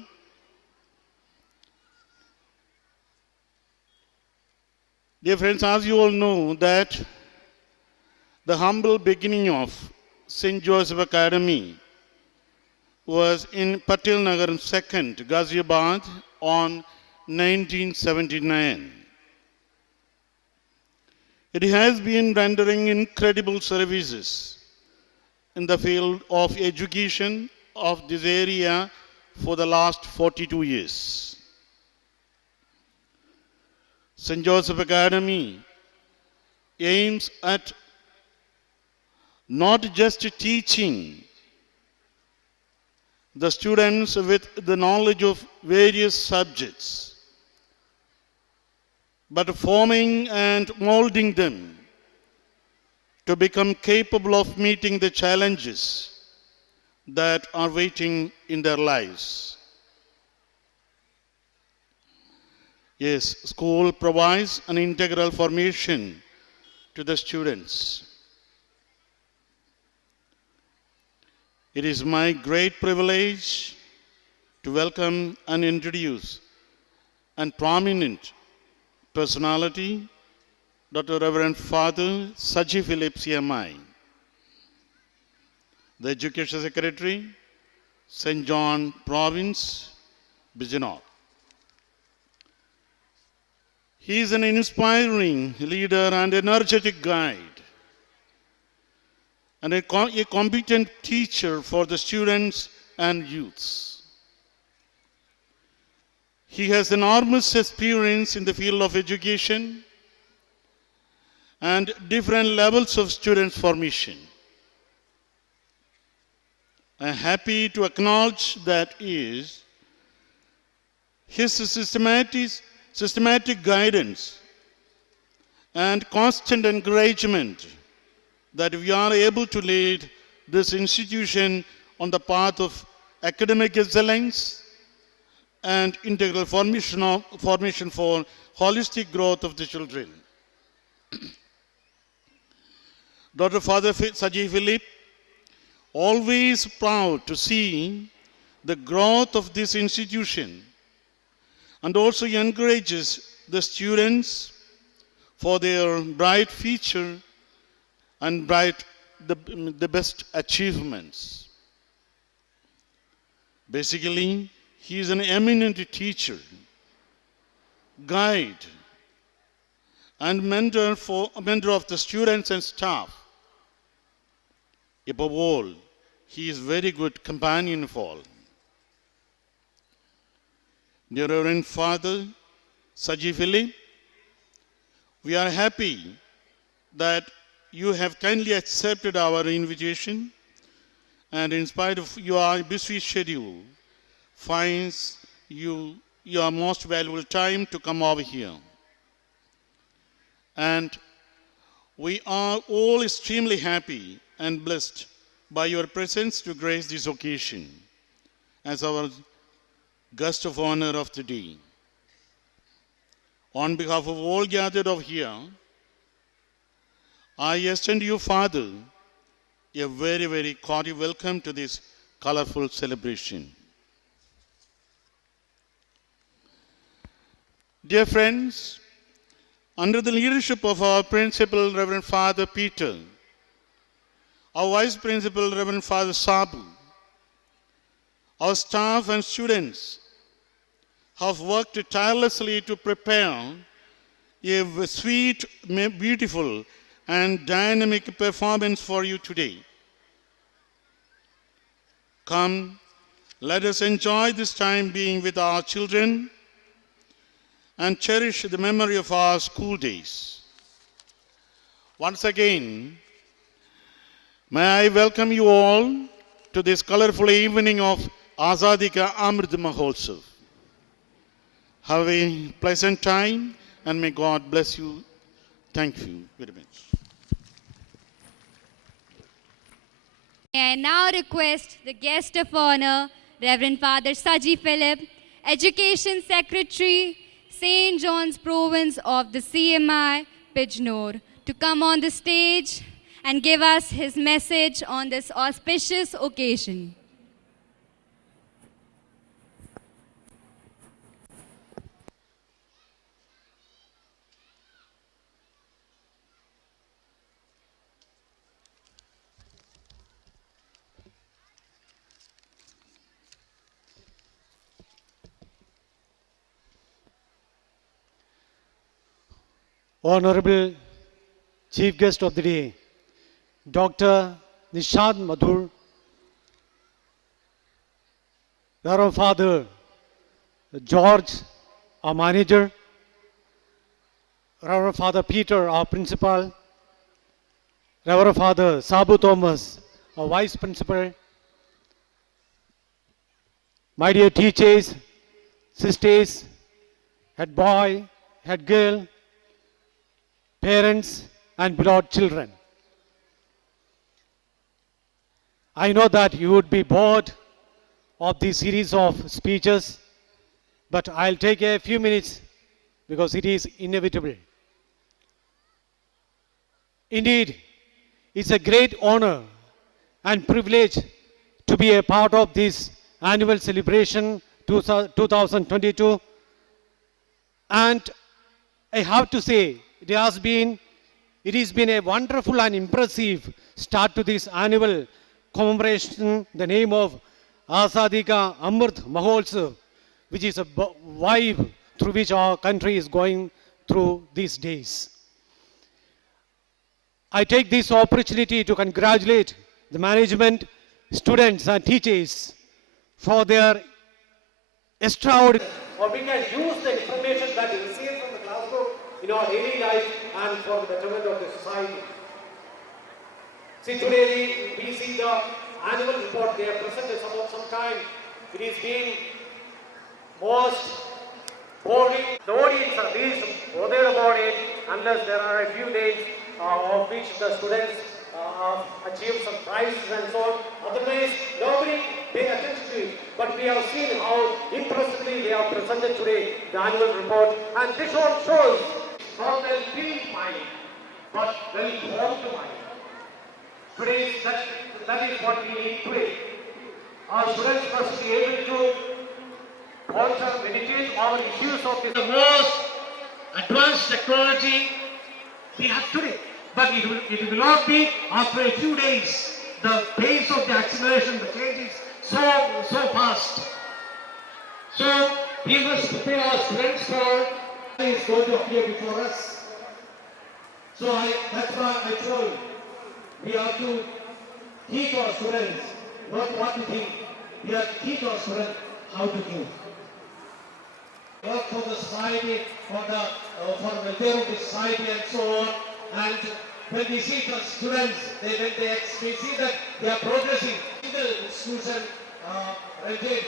Dear friends, as you all know that the humble beginning of St. Joseph Academy was in Patil Nagar 2nd, Ghaziabad on 1979. It has been rendering incredible services in the field of education of this area for the last 42 years. St. Joseph Academy aims at not just teaching the students with the knowledge of various subjects, but forming and molding them to become capable of meeting the challenges that are waiting in their lives. Yes, school provides an integral formation to the students. It is my great privilege to welcome and introduce a prominent personality, Dr. Reverend Father Saji Philip, CMI, the Education Secretary, St. John Province, Bijnor. He is an inspiring leader and energetic guide, and a competent teacher for the students and youths. He has enormous experience in the field of education and different levels of student formation. I am happy to acknowledge that his systematic guidance and constant encouragement that we are able to lead this institution on the path of academic excellence and integral formation for holistic growth of the children. Dr. Father Saji Philip, always proud to see the growth of this institution, and also encourages the students for their bright future and the best achievements. Basically, he is an eminent teacher, guide, and mentor of the students and staff. Above all, he is very good companion of all. Dear Reverend Father Saji Philip, we are happy that you have kindly accepted our invitation and in spite of your busy schedule, finds your most valuable time to come over here. And we are all extremely happy and blessed by your presence to grace this occasion as our guest of honor of the day. On behalf of all gathered over here, I extend you, Father, a very, very cordial welcome to this colorful celebration. Dear friends, under the leadership of our Principal, Reverend Father Peter, our Vice Principal, Reverend Father Sabu, our staff and students have worked tirelessly to prepare a sweet, beautiful, and dynamic performance for you today. Come, let us enjoy this time being with our children and cherish the memory of our school days. Once again, may I welcome you all to this colorful evening of Azadi Ka Amrit Mahotsav. Have a pleasant time and may God bless you. Thank you very much. May I now request the guest of honor, Reverend Father Saji Philip, Education Secretary, St. John's Province of the CMI, Bijnor, to come on the stage and give us his message on this auspicious occasion. Honorable Chief Guest of the Day, Dr. Nishad Madhur, Reverend Father George, our manager, Reverend Father Peter, our principal, Reverend Father Sabu Thomas, our vice principal, my dear teachers, sisters, head boy, head girl, parents, and beloved children. I know that you would be bored of this series of speeches, but I'll take a few minutes because it is inevitable. Indeed, it's a great honor and privilege to be a part of this annual celebration 2022. And I have to say, it has been a wonderful and impressive start to this annual commemoration, the name of Azadi Ka Amrit Mahotsav, which is a vibe through which our country is going through these days. I take this opportunity to congratulate the management, students and teachers for their extraordinary, or we can use the information that we receive from the classroom in our daily life and for the betterment of the society. See, today we see the annual report. They have presented some time. It is being most boring. The audience are least bothered about it unless there are a few days of which the students achieve some prizes and so on. Otherwise, nobody pay attention to it. But we have seen how impressively they have presented today the annual report. And this one shows not well-trained mind, but well-informed mind. Today, that is what we need today. Our students must be able to also meditate on issues of the most advanced technology we have today. But it will not be after a few days. The pace of the acceleration, the change is so fast. So we must prepare our students for what is going to appear before us. So that's why I told you, we have to teach our students not what to think. We have to teach our students how to think. Work for the society, for the welfare of the society and so on. And when we see the students, we see that they are progressing. The institution rented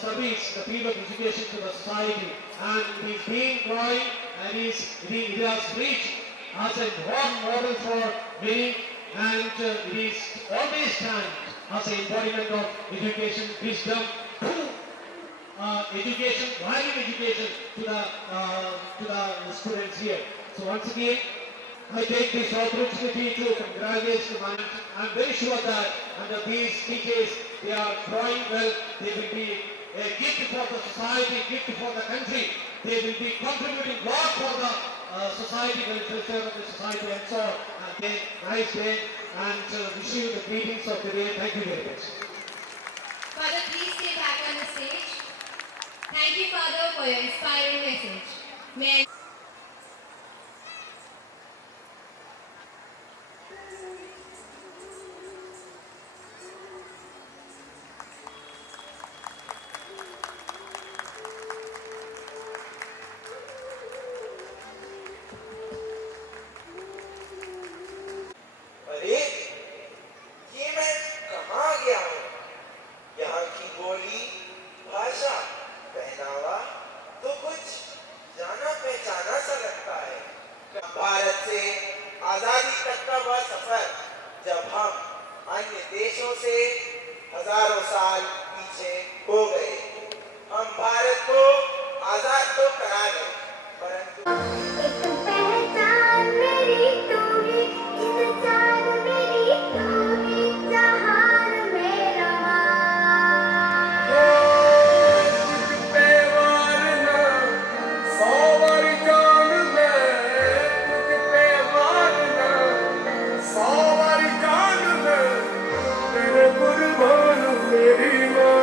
service the field of education to the society, and it is being growing, and it has reached as a role model for many, and it is always stand as an embodiment of education, wisdom, education, value education to the students here. So once again, I take this opportunity to congratulate them. I'm very sure that under these teachers, they are growing well. They will be a gift for the society, a gift for the country. They will be contributing a lot for the society, welfare of the society and so on. And nice day, and wish you the greetings of the day. Thank you very much. Father, please stay back on the stage. Thank you, Father, for your inspiring message. May I अरे ये मैं कहाँ गया हूँ? यहाँ की बोली, भाषा, पहनावा तो कुछ जाना पहचाना आज़ादी तक का वह सफर जब हम अन्य देशों से हजारों साल पीछे हो गए। हम भारत को आजाद तो करा गए, परंतु एक पहचान मेरी तू ही, इन जान मेरी तू ही, जहान मेरा पे वारना सौवर जान में, तुझ पे वारना सौवर जान में, तेरे कुर्बान मेरी माँ।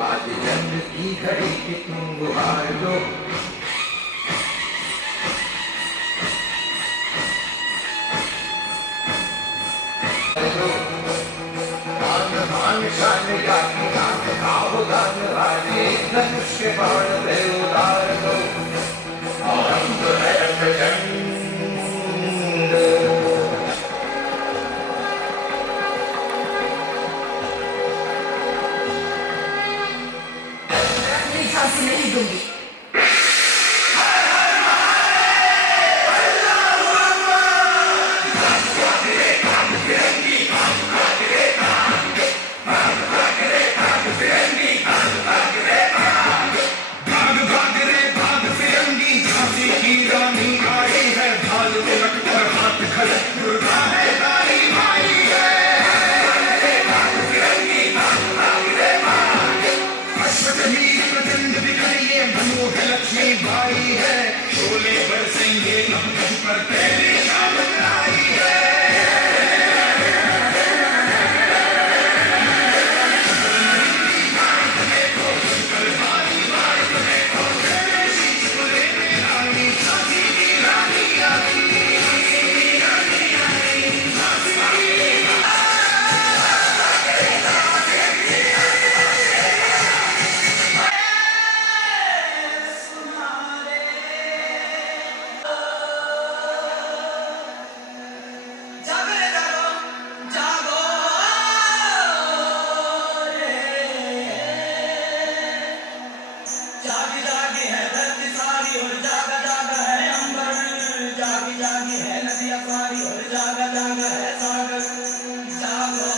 आज जंग की घड़ी कि तुम गुहार लो, मान शान जाति नाम गाव गान वाले धनुष के बाण पे उतार लो, आरंभ है प्रचंड। नहीं दूंगी। जागी जागी है धरती सारी और जागा जागा है अंबर, जागी जागी है नदियां सारी और जागा जागा है सागर, जागो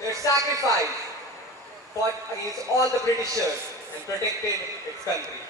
Their sacrifice fought against all the Britishers and protected its country.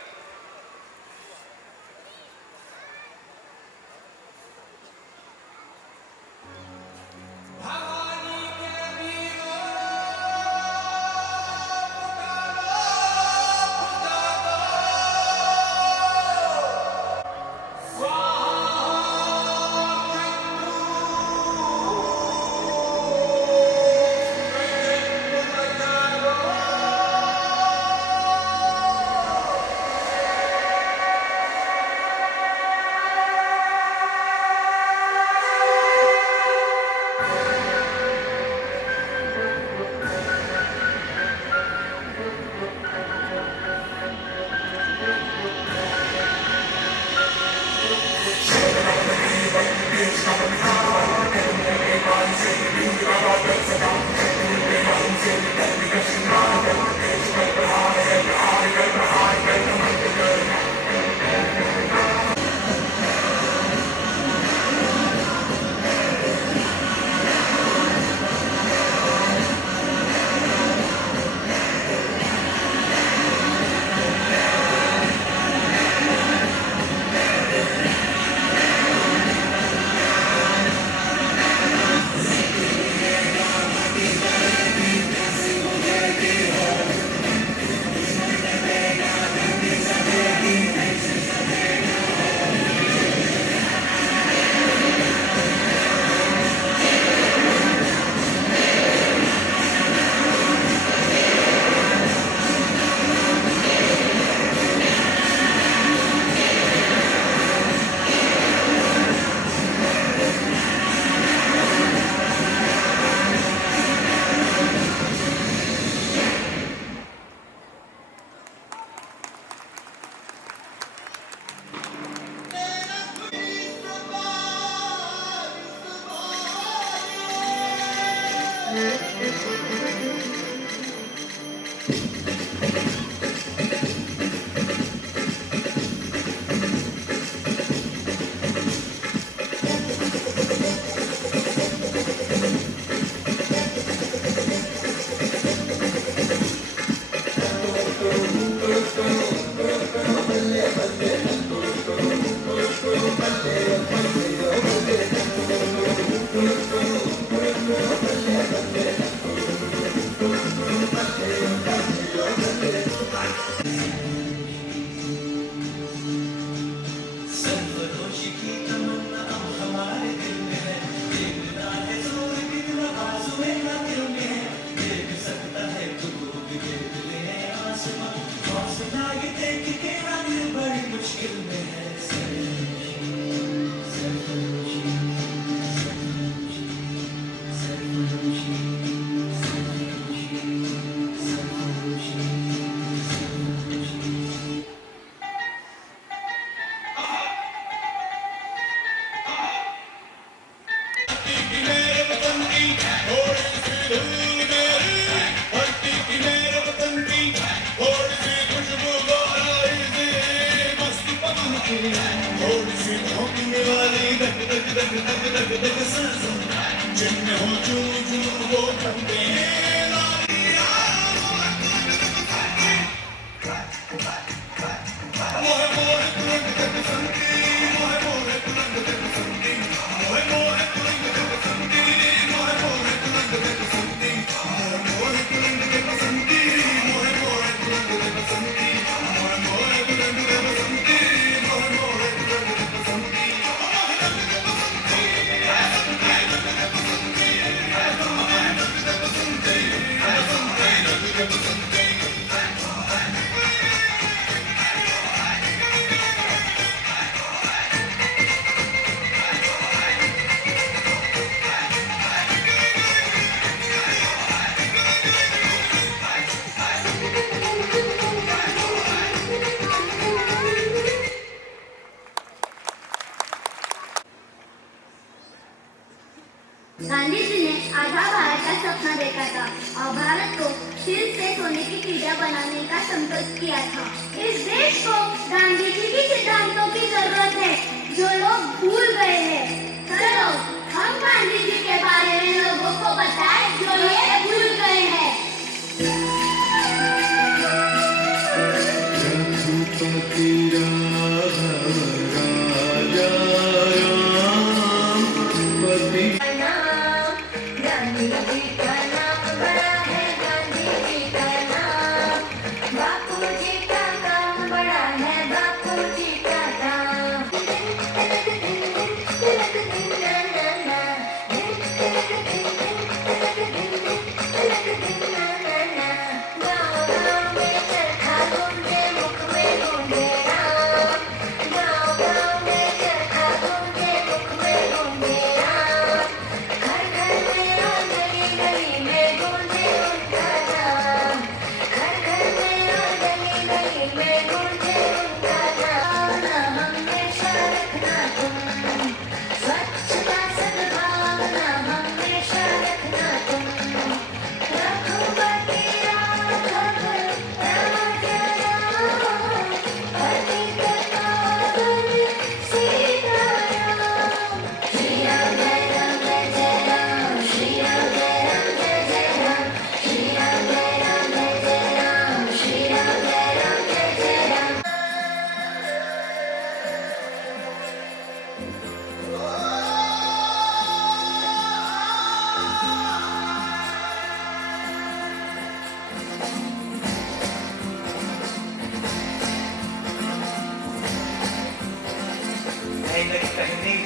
Gandhi ji ने आधा भारत का सपना देखा था और भारत को स्टील से सोने की चिड़िया बनाने का संकल्प किया था। इस देश को गांधी जी के सिद्धांतों की जरूरत है जो लोग भूल गए हैं। चलो हम गांधी जी के बारे में लोगों को बताएं जो ये भूल गए हैं।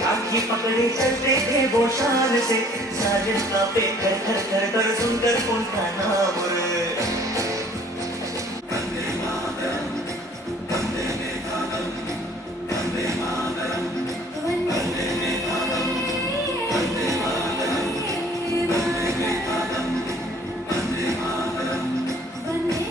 राखी पकड़े चलते थे वो शान से, साजन का पे कर कर कर कर सुनकर उनका नाम रे। वंदे मातरम, वंदे मातरम, वंदे मातरम, वंदे मातरम, वंदे मातरम, वंदे मातरम, वंदे मातरम, वंदे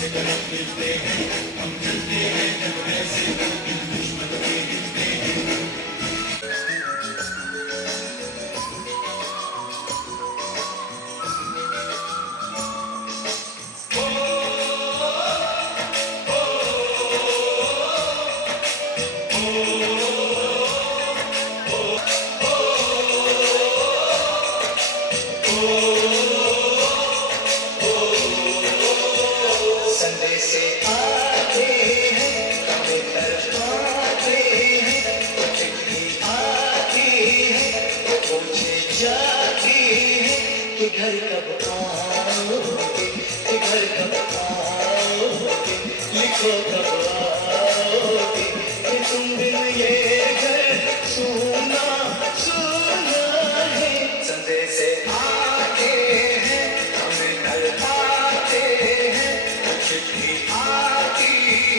सिगरेट पीते हैं, हम चलते हैं जब ऐसे करके दुश्मन के हिलते हैं। संदेश आते हैं, हमें तड़पाते हैं, तो चिट्ठी आती है, तो पूछे जाती है कि घर कब आओगे, कि घर कब आओगे, लिखो कब आओगे, कि तुम बिन ये घर सुना सुना है। संदेश आते हैं, हमें तड़पाते हैं, चिट्ठी आती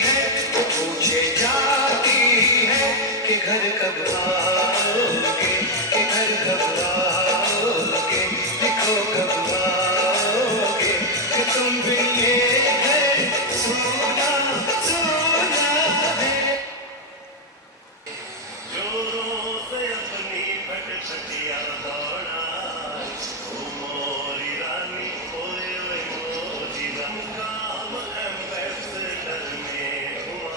है, वो पूछे जाती है कि घर कब आओगे, कि घर कब आओगे, लिखो कब आओगे, कि तुम भी ये घर सुना सुना है। जोरों से अपनी फटफटियां दौड़ा, ओ मोरी रानी, ओए ओए मोरी रानी, काम एम्बेसडर में हुआ।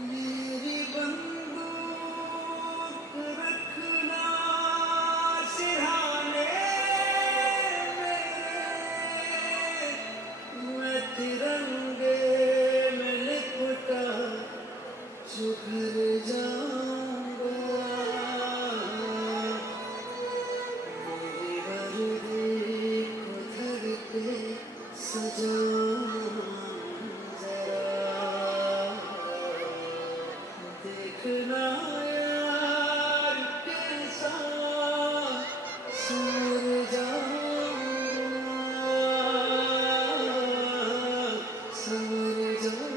मेरी बंदूक रखना सिरहाने मेरे, मैं तिरंगे में लिपटा जो घर जाऊंगा। मेरी वर्दी को धरते सजाऊं जरा, देखना यार कैसा संवर जाऊंगा, संवर जाऊंगा।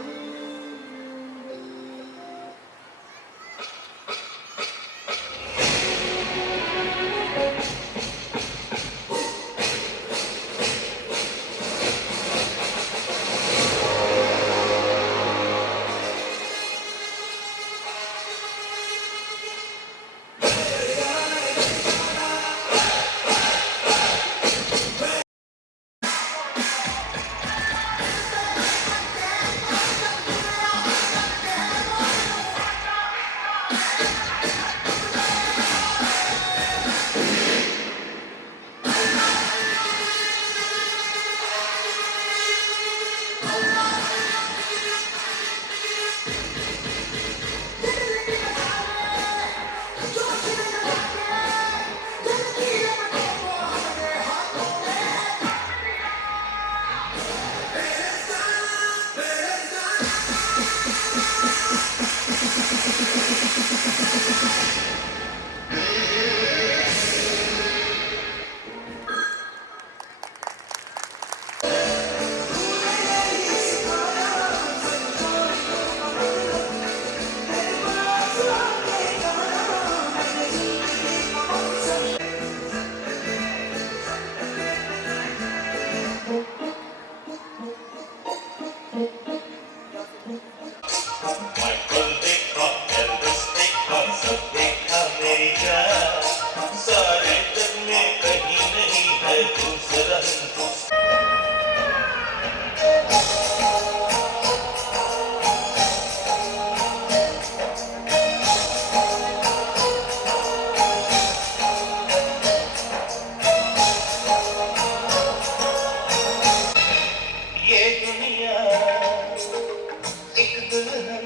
माइकल देखा, एल्विस देखा, सब देखा मेरी जान, सारे जग में कहीं नहीं है दूसरा हिंदुस्तान। ये दुनिया एक दुल्हन,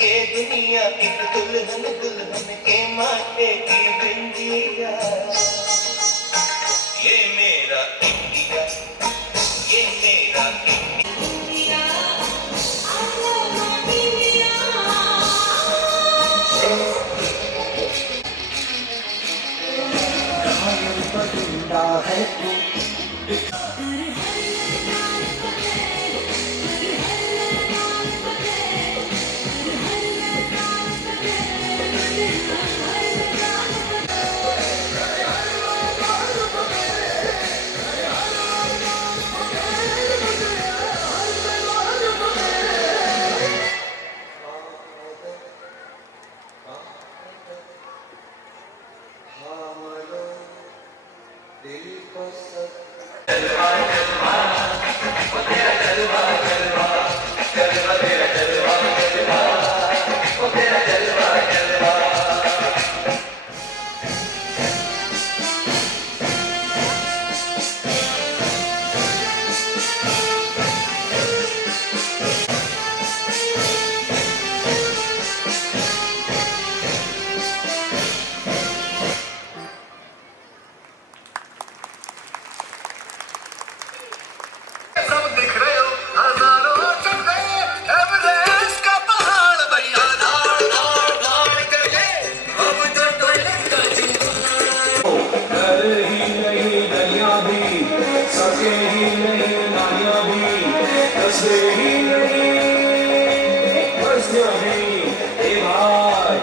ये दुनिया एक दुल्हन, दुल्हन के माथे की बिंदिया। ये मेरा इंडिया, ये मेरा इंडिया। घायल बदला है तू, सब दिख रहे हो हजारों चढ़े एवरेस्ट का पहाड़ भैया धाड़ धाड़ धाड़ करके अब तो टॉयलेट का डरे ही नहीं दरिया भी सके ही नहीं नालियां भी कसरे ही नहीं बस्तियां भी ए भाई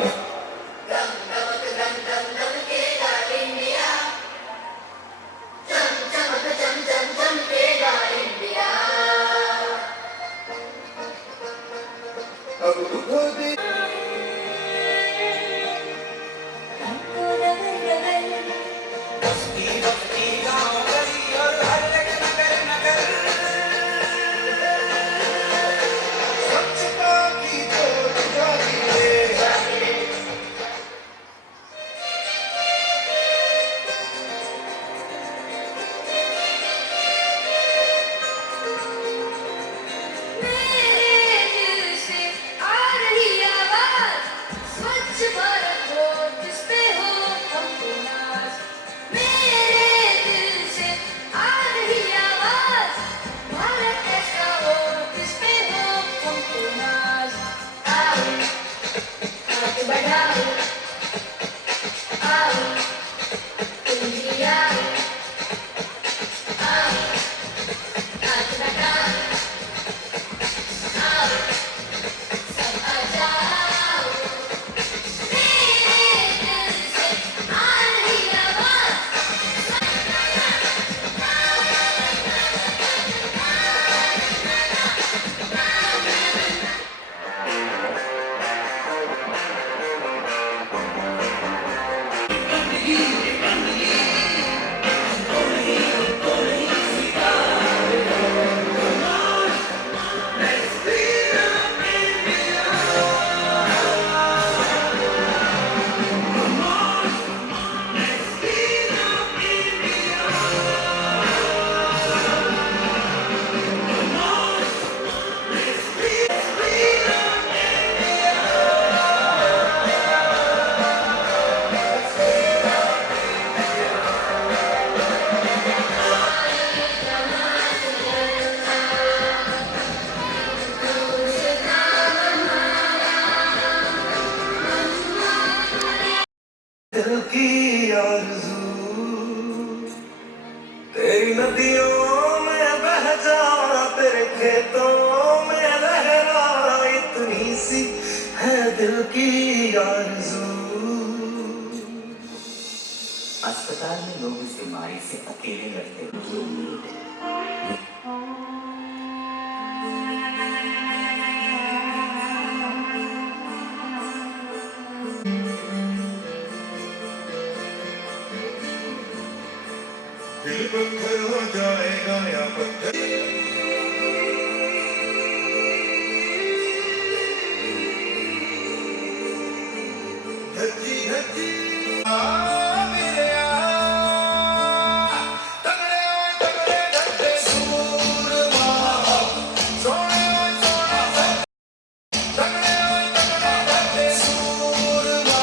दिल की आरज़ू तेरी नदियों में बह जा तेरे खेतों में लहरा इतनी सी है दिल की आरज़ू। अस्पताल में लोग इस बीमारी से अकेले लड़ते हैं। दिल पत्थर हो जाएगा या पत्थर धरती धरती मेरे तगड़े तगड़े धरते सूरमा सोने सोने तगड़े तगड़े धरते सूरमा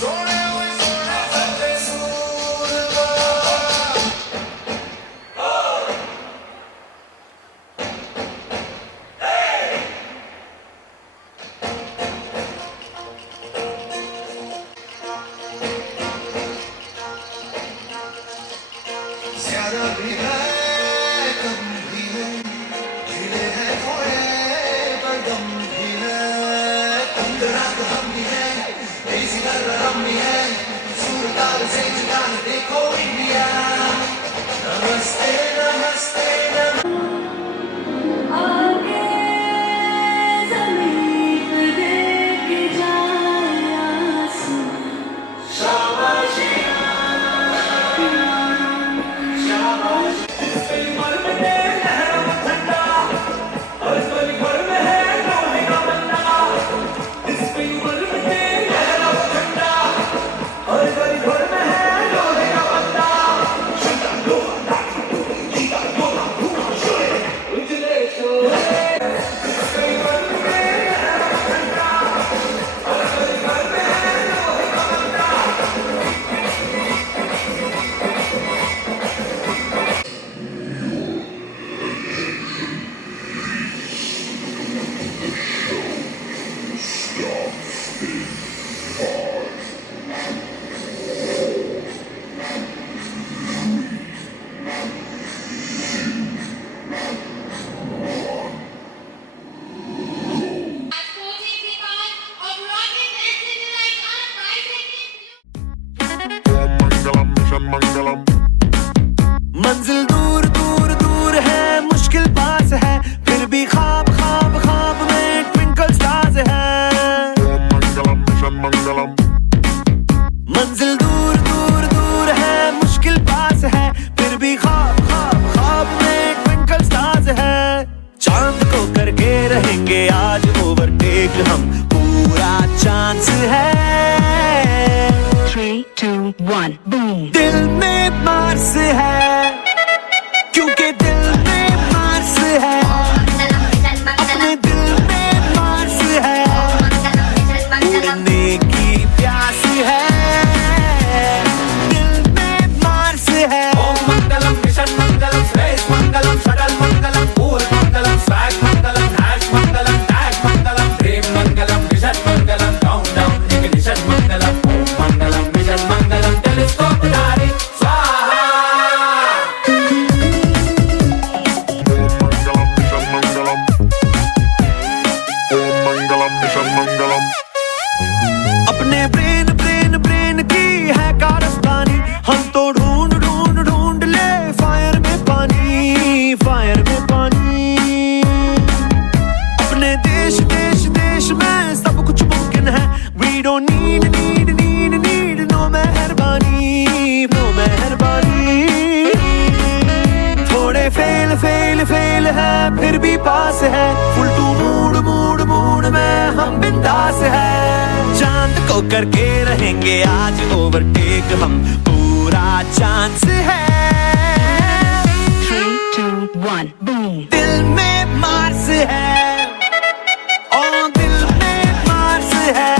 सोने सोने धरते सूरमा। ज़्यादा भी है कम भी है ढीले हैं थोड़े पर दम भी है तंदरा तो हम भी है देसी हम भी है सूरताल से जुदा देखो इंडिया। नमस्ते नमस्ते आगे ज़मीन पे देख जाए आसमां शाबाशियाँ मंजिल दूर दूर दूर है, मुश्किल पास है, फिर भी ख्वाब ख्वाब ख्वाब में ट्विंकल स्टार्स है। मंजिल दूर दूर दूर है, मुश्किल पास है, फिर भी ख्वाब ख्वाब ख्वाब में ट्विंकल स्टार्स है। चांद को करके रहेंगे आज ओवरटेक हम, पूरा चांस है। 3, 2, 1 बूम। दिल में मार्स है, क्योंकि दिल में मार्स है, अपने दिल में मार्स है, उड़ने की प्यास है, दिल में मार्स है। ओम मंगलम मिशन मंगलम स्पेस मंगलम शटल मंगलम कूल मंगलम स्वैग मंगलम हैश मंगलम टैग मंगलम ड्रीम मंगलम विजन मंगलम काउंटडाउन इग्निशन मंगलम ओम मंगलम मिशन मंगलम टेलीस्कोप डारी स्वाहा। अपने ब्रेन ब्रेन ब्रेन की है कारस्तानी, हम तो ढूंढ ढूंढ ढूंढ ले फायर में पानी, फायर में पानी। अपने देश देश देश में सब कुछ मुमकिन है, we don't need need need need no मेहरबानी, no मेहरबानी। थोड़े फेल फेल फेल है, फिर भी पास है, full to mood mood mood में हम बिंदास है। चांद को करके रहेंगे आज ओवरटेक हम, पूरा चांस है। 3, 2, 1 बूम। दिल में मार्स है, ओ दिल में मार्स है,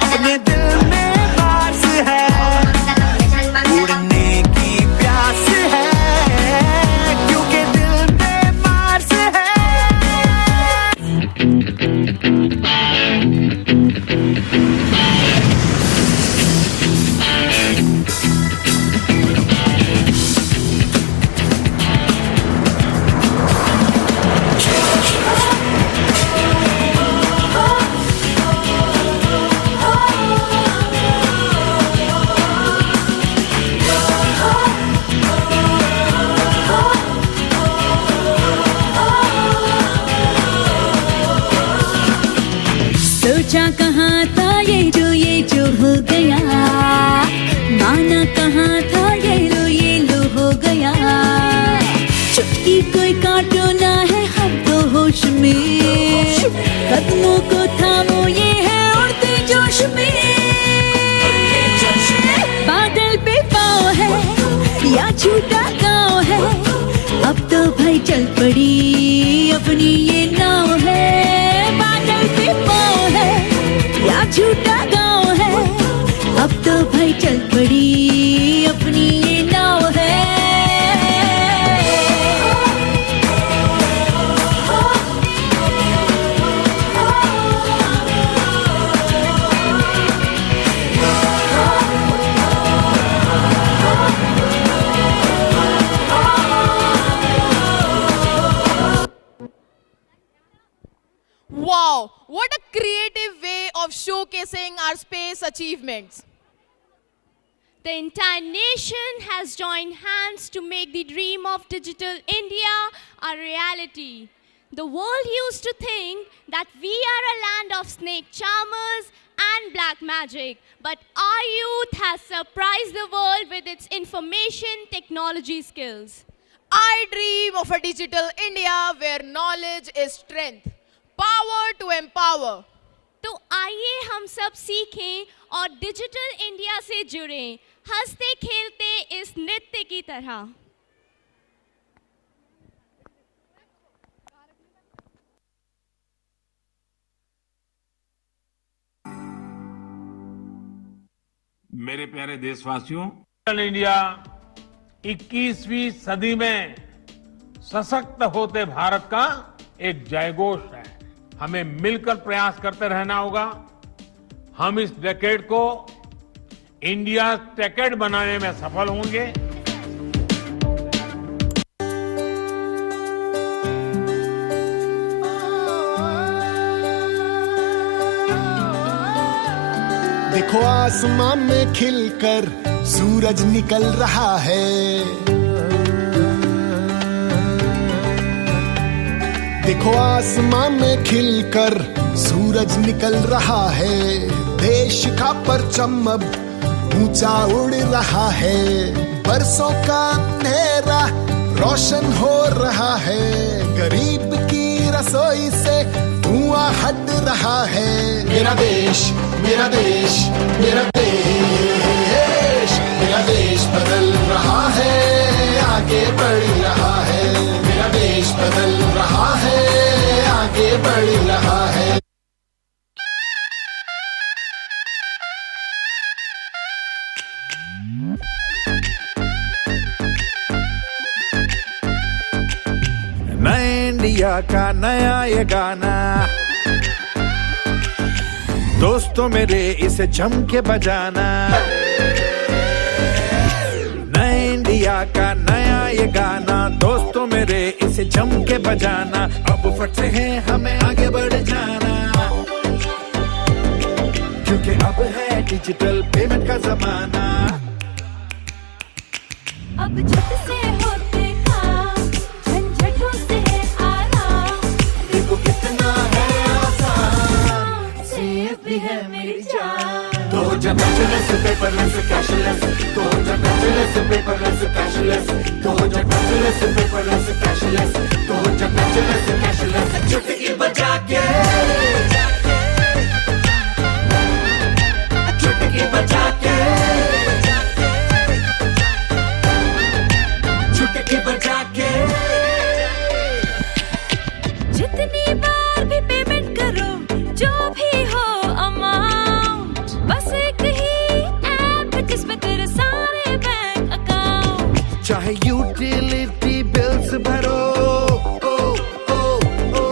अपने दिल में मार्स है, उड़ने की प्यास है, क्योंकि दिल में मार्स है। सोचा कहाँ था ये जो हो गया, माना कहाँ था ये लो हो गया। चुटकी कोई काटो ना है हम तो होश में, कदमों को थामो ये है उड़ते जोश में। बादल पे पाँव है या छूटा गाँव है, अब तो भाई चल पड़ी अपनी ये नाव है। बादल पे पाँव है या छूटा गाँव है, अब तो भाई चल पड़ी अपनी ये नाव है। Wow, what a creative way of showcasing our space achievements. The entire nation has joined hands to make the dream of digital India a reality. The world used to think that we are a land of snake charmers and black magic, but our youth has surprised the world with its information technology skills. I dream of a digital India where knowledge is strength, power to empower. तो आइए हम सब सीखें और digital India से जुड़ें, हंसते खेलते इस नृत्य की तरह। मेरे प्यारे देशवासियों, डिजिटल इंडिया 21वीं सदी में सशक्त होते भारत का एक जयघोष है। हमें मिलकर प्रयास करते रहना होगा। हम इस डेकेड को इंडिया टेकेड बनाने में सफल होंगे। देखो आसमां में खिलकर सूरज निकल रहा है। देखो आसमां में खिलकर सूरज निकल रहा है। देश का परचम अब ऊंचा उड़ रहा है। बरसों का अंधेरा रोशन हो रहा है। गरीब की रसोई से धुआं हट रहा है। मेरा देश, मेरा देश, मेरा देश, मेरा देश बदल रहा है, आगे बढ़ रहा है। मेरा देश बदल रहा है, आगे बढ़ रहा है। नए इंडिया का नया ये गाना, दोस्तों मेरे इसे जम के बजाना। नए इंडिया का नया ये गाना, दोस्तों मेरे इसे जम के बजाना। अब फट है हमें आगे बढ़ जाना, क्योंकि अब है डिजिटल पेमेंट का जमाना। अब झट से होते काम, झंझटों से है आराम। देखो कितना है आसान, सेफ भी है मेरी जान। तो हो जा कैशलेस, पेपरलेस, कैशलेस। तो हो जा कैशलेस, पेपरलेस, कैशलेस। तो हो जा कैशलेस, पेपरलेस, कैशलेस। तो हो जा कैशलेस, कैशलेस। चुटकी बजा के, चुटकी बजा के, चुटकी बजा के। जितनी बार भी पेमेंट करो, जो भी हो अमाउंट, बस एक ही ऐप है जिसमें तेरे सारे बैंक अकाउंट। चाहे यूटिलिटी बिल्स भरो, ओ, ओ, ओ,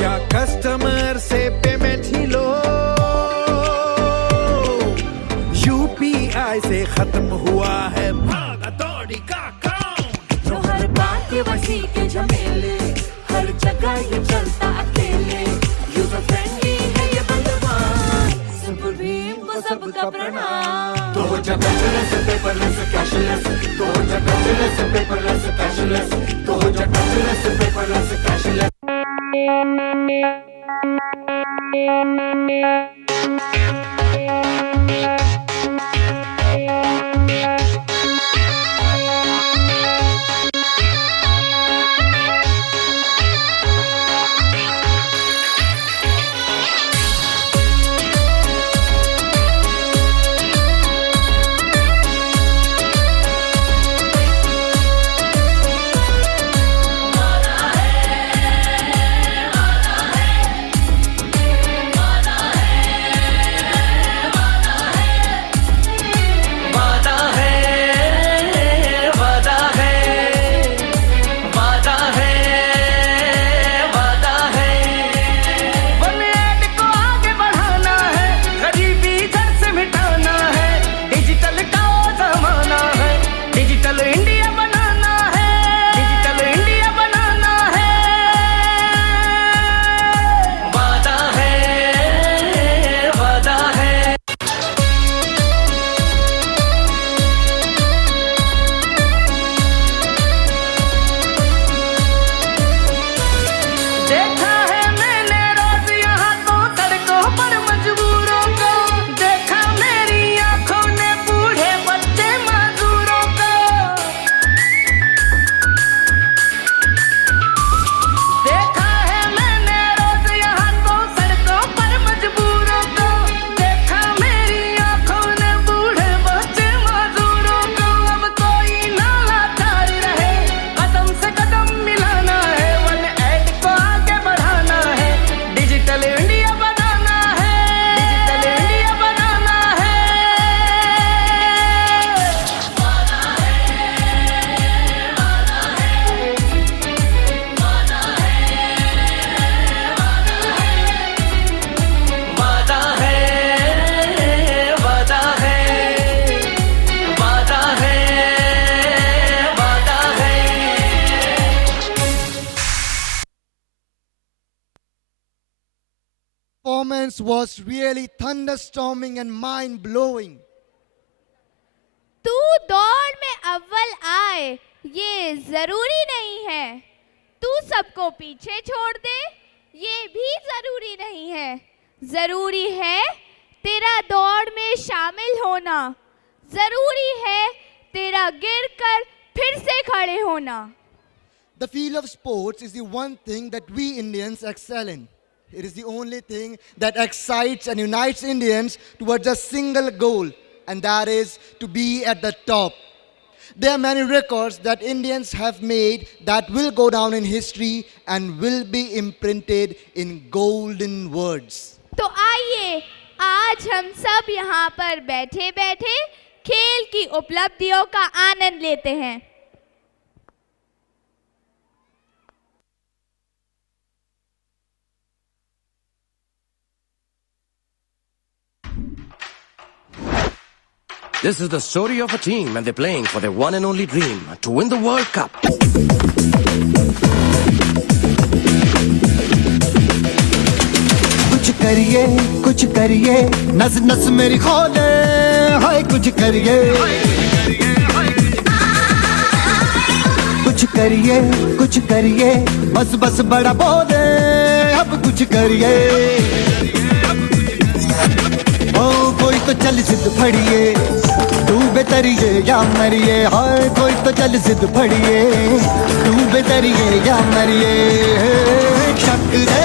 या कस्टमर से पेमेंट ही लो। यूपीआई से खत्म हुआ है भागा दौड़ी का काम। जो हर बात के वसी के झमेले, हर जगह ये चलता अकेले। यूजर फ्रेंडली है ये बंदवान, सुप्रीम को सबका प्रणाम। तो हो जा कैशलेस, पेपरलेस, कैशलेस। तो हो जा कैशलेस, पेपरलेस, कैशलेस। तो हो जा cashless, paperless, cashless. Performance was really thunderstorming and mind-blowing. तू ये जरूरी नहीं है तू सबको पीछे छोड़ दे, ये भी जरूरी नहीं है। जरूरी है तेरा दौड़ में शामिल होना, जरूरी है तेरा गिरकर फिर से खड़े होना। The field of sports is the one thing that we Indians excel in. It is the only thing that excites and unites Indians towards a single goal, and that is to be at the top. There are many records that Indians have made that will go down in history and will be imprinted in golden words. तो आइए आज हम सब यहाँ पर बैठे बैठे खेल की उपलब्धियों का आनंद लेते हैं। This is the story of a team and they're playing for their one and only dream to win the World Cup. कुछ करिए नस नस मेरी खोले, हाय कुछ करिए बस बस बड़ा बोले, अब कुछ करिए। ओ कोई तो चल सिद्ध फड़िए, डूबे तरिए या मरिए, हाय कोई तो चल सिद्ध फड़िए, डूबे तरिए या मरिए। शक रे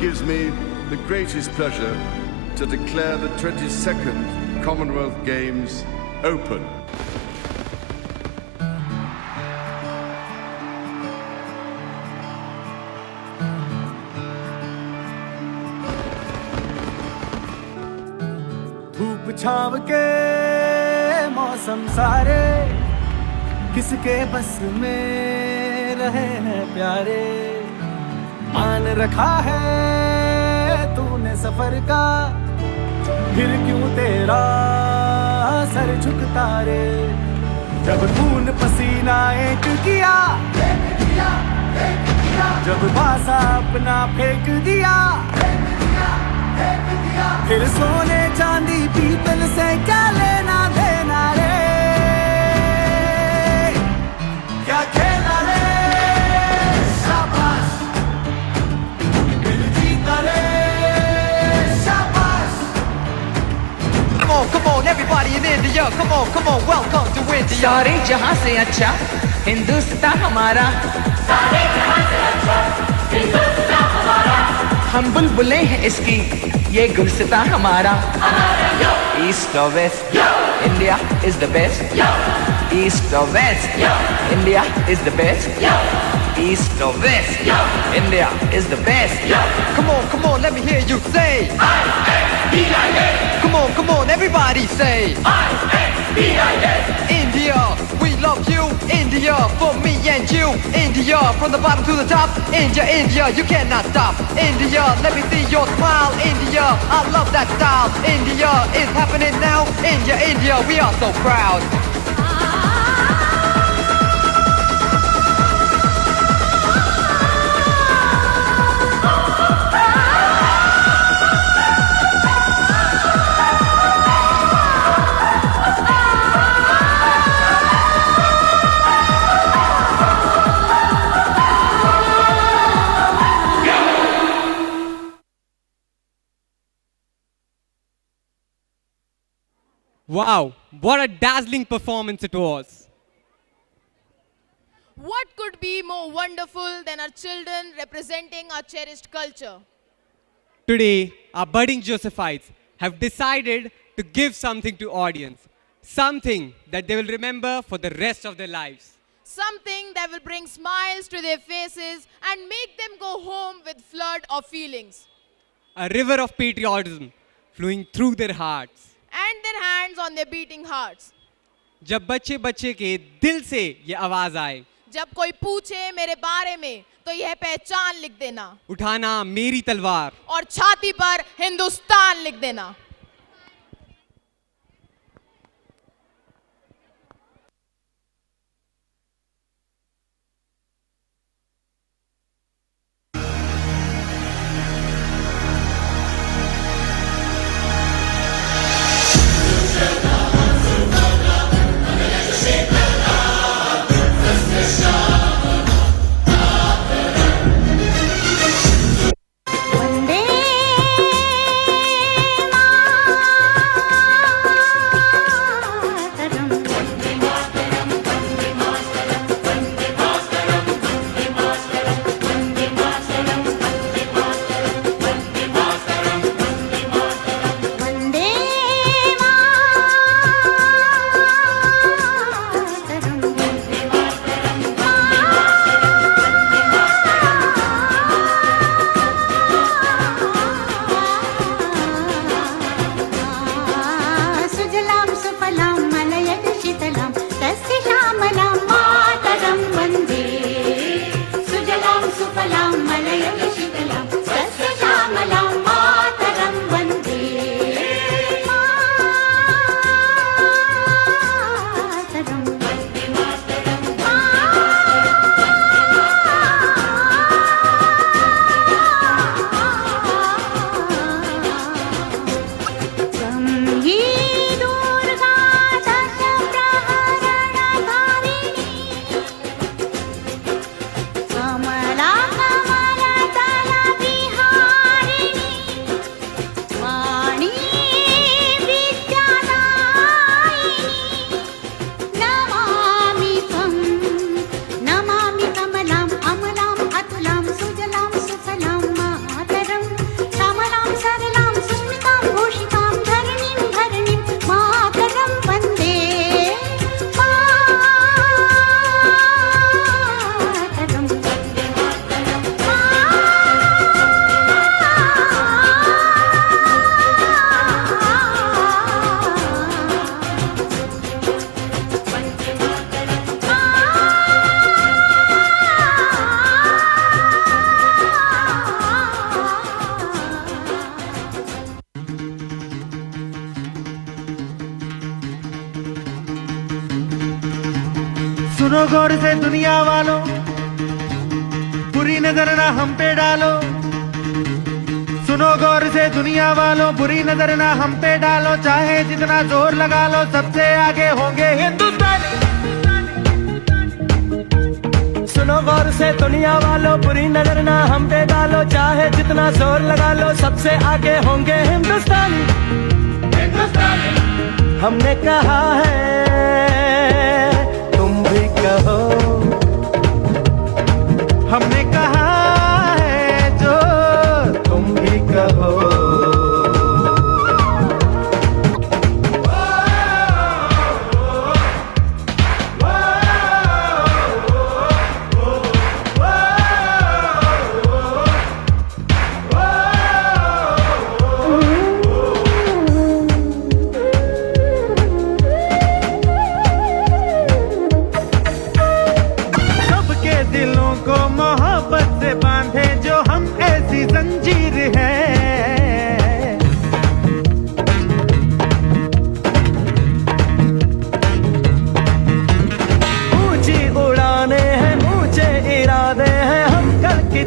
gives me the greatest pleasure to declare the 22nd Commonwealth Games open. छाव के मौसम सारे किसके बस में रहे हैं प्यारे। मान रखा है तूने सफर का, फिर क्यों तेरा सर झुकता रे। जब खून पसीना एक किया, जब बासा अपना फेंक दिया, फिर सोने चांदी पीतल से क्या लेना देना रे। क्या खेला रे, शाबाश, दिल जीता रे, शाबाश। Come on, everybody in India, come on, welcome to India. सारे जहां से अच्छा हिंदुस्तान हमारा, सारे जहां से अच्छा हिंदुस्तान हमारा। हम बुलबुलें हैं इसकी, ये गुलसितां हमारा। East or West, India is the best. East or West, India is the best. East or West, India is the best. Come on, let me hear you say I-N-D-I-A. Come on, everybody say I-N-D-I-A. India, we love you. India, for me and you. India, from the bottom to the top. India, you cannot stop. India, let me see your smile. India, I love that style. India is happening now. India, we are so proud. Wow, what a dazzling performance it was. What could be more wonderful than our children representing our cherished culture? Today, our budding Josephites have decided to give something to audience, something that they will remember for the rest of their lives. Something that will bring smiles to their faces and make them go home with flood of feelings. A river of patriotism flowing through their hearts. And their hands on their beating hearts. जब बच्चे बच्चे के दिल से ये आवाज आए, जब कोई पूछे मेरे बारे में तो यह पहचान लिख देना, उठाना मेरी तलवार और छाती पर हिंदुस्तान लिख देना। वंदे सुनो गौर से दुनिया वालों, बुरी नजर ना हम पे डालो। सुनो गौर से दुनिया वालों, बुरी नजर ना हम पे डालो। चाहे जितना जोर लगा लो, सबसे आगे होंगे हिंदुस्तानी। सुनो गौर से दुनिया वालों, बुरी नजर ना हम पे डालो। चाहे जितना जोर लगा लो, सबसे आगे होंगे हिंदुस्तानी। हमने कहा है, तुम भी कहो। हमने कहा है जो तुम भी कहो।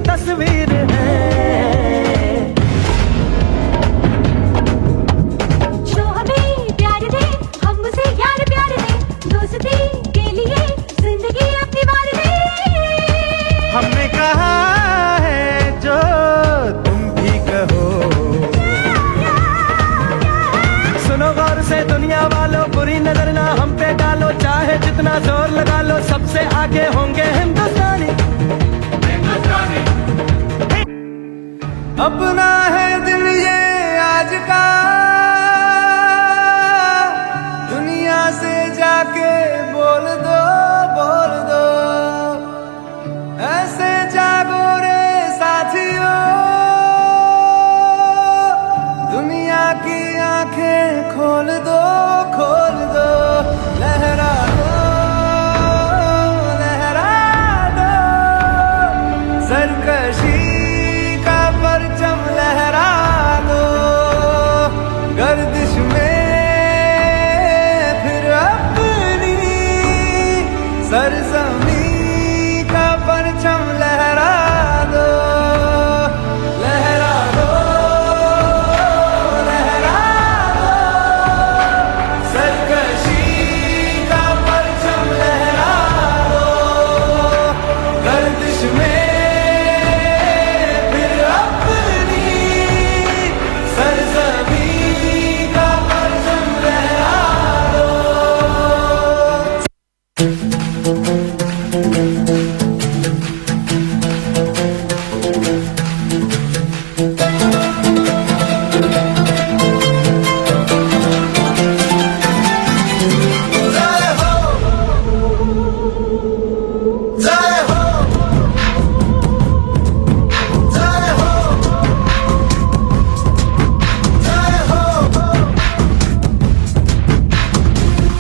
तस्वीर है जो हमें प्यार दे, हम उसे यार प्यार दे। दोस्ती के लिए जिंदगी अपनी वार दे। हमने कहा है जो तुम भी कहो। सुनो गौर से दुनिया वालों, बुरी नजर ना हम पे डालो। चाहे जितना जोर लगा लो, सबसे आगे होंगे हिंदुस्तानी। अपना है दिल ये आज का, दुनिया से जाके बोल दो, बोल दो। ऐसे जागो रे साथियों, दुनिया की आंखें खोल दो, खोल दो। लहरा दो, लहरा दो। सरकशी परचम लहरा दो, गर्दिश में फिर अपनी सरजमी का परचम लहरा दो, लहरा दो, लहरा दो। सरकशी का परचम लहरा दो, गर्दिश में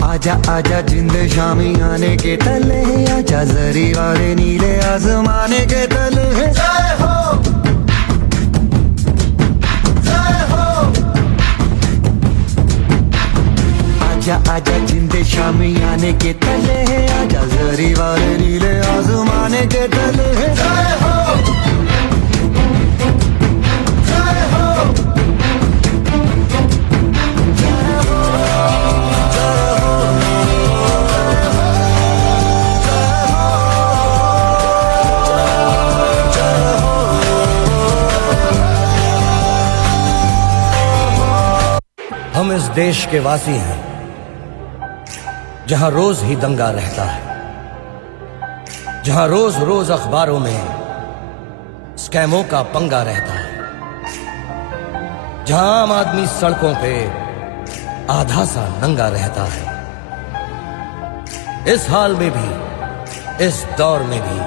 आजा आजा जिंद शामी आने के तले, आजा जरी वाले नीले आसमाने के तले। जय हो, जय हो। आजा आजा जिंद शामी आने के तले, आजा जरी वाले नीले आसमाने के तले। जय हो, जय हो। हम इस देश के वासी हैं जहां रोज ही दंगा रहता है, जहां रोज रोज अखबारों में स्कैमों का पंगा रहता है, जहां आम आदमी सड़कों पे आधा सा नंगा रहता है। इस हाल में भी, इस दौर में भी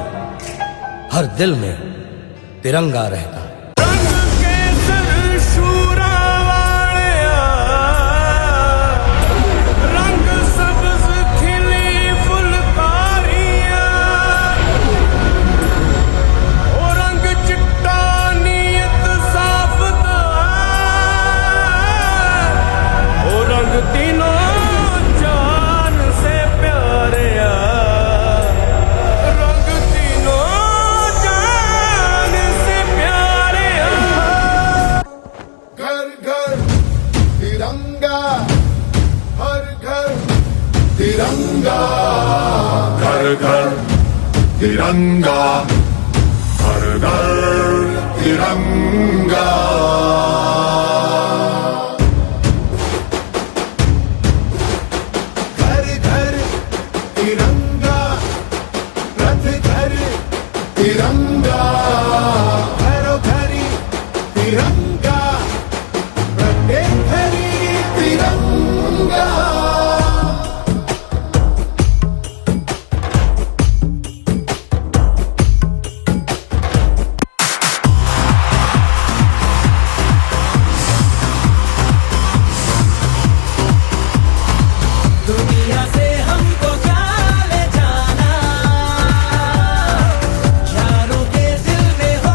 हर दिल में तिरंगा रहता है। तीनों जान से प्यारे तिरंगा, घर घर तिरंगा, हर घर तिरंगा। घर घर तिरंगा, रथ घर तिरंगा, घरों घरी तिरंगा, प्रत्येक घरी तिरंगा। दुनिया से हमको क्या ले जाना, यारों के दिल में हो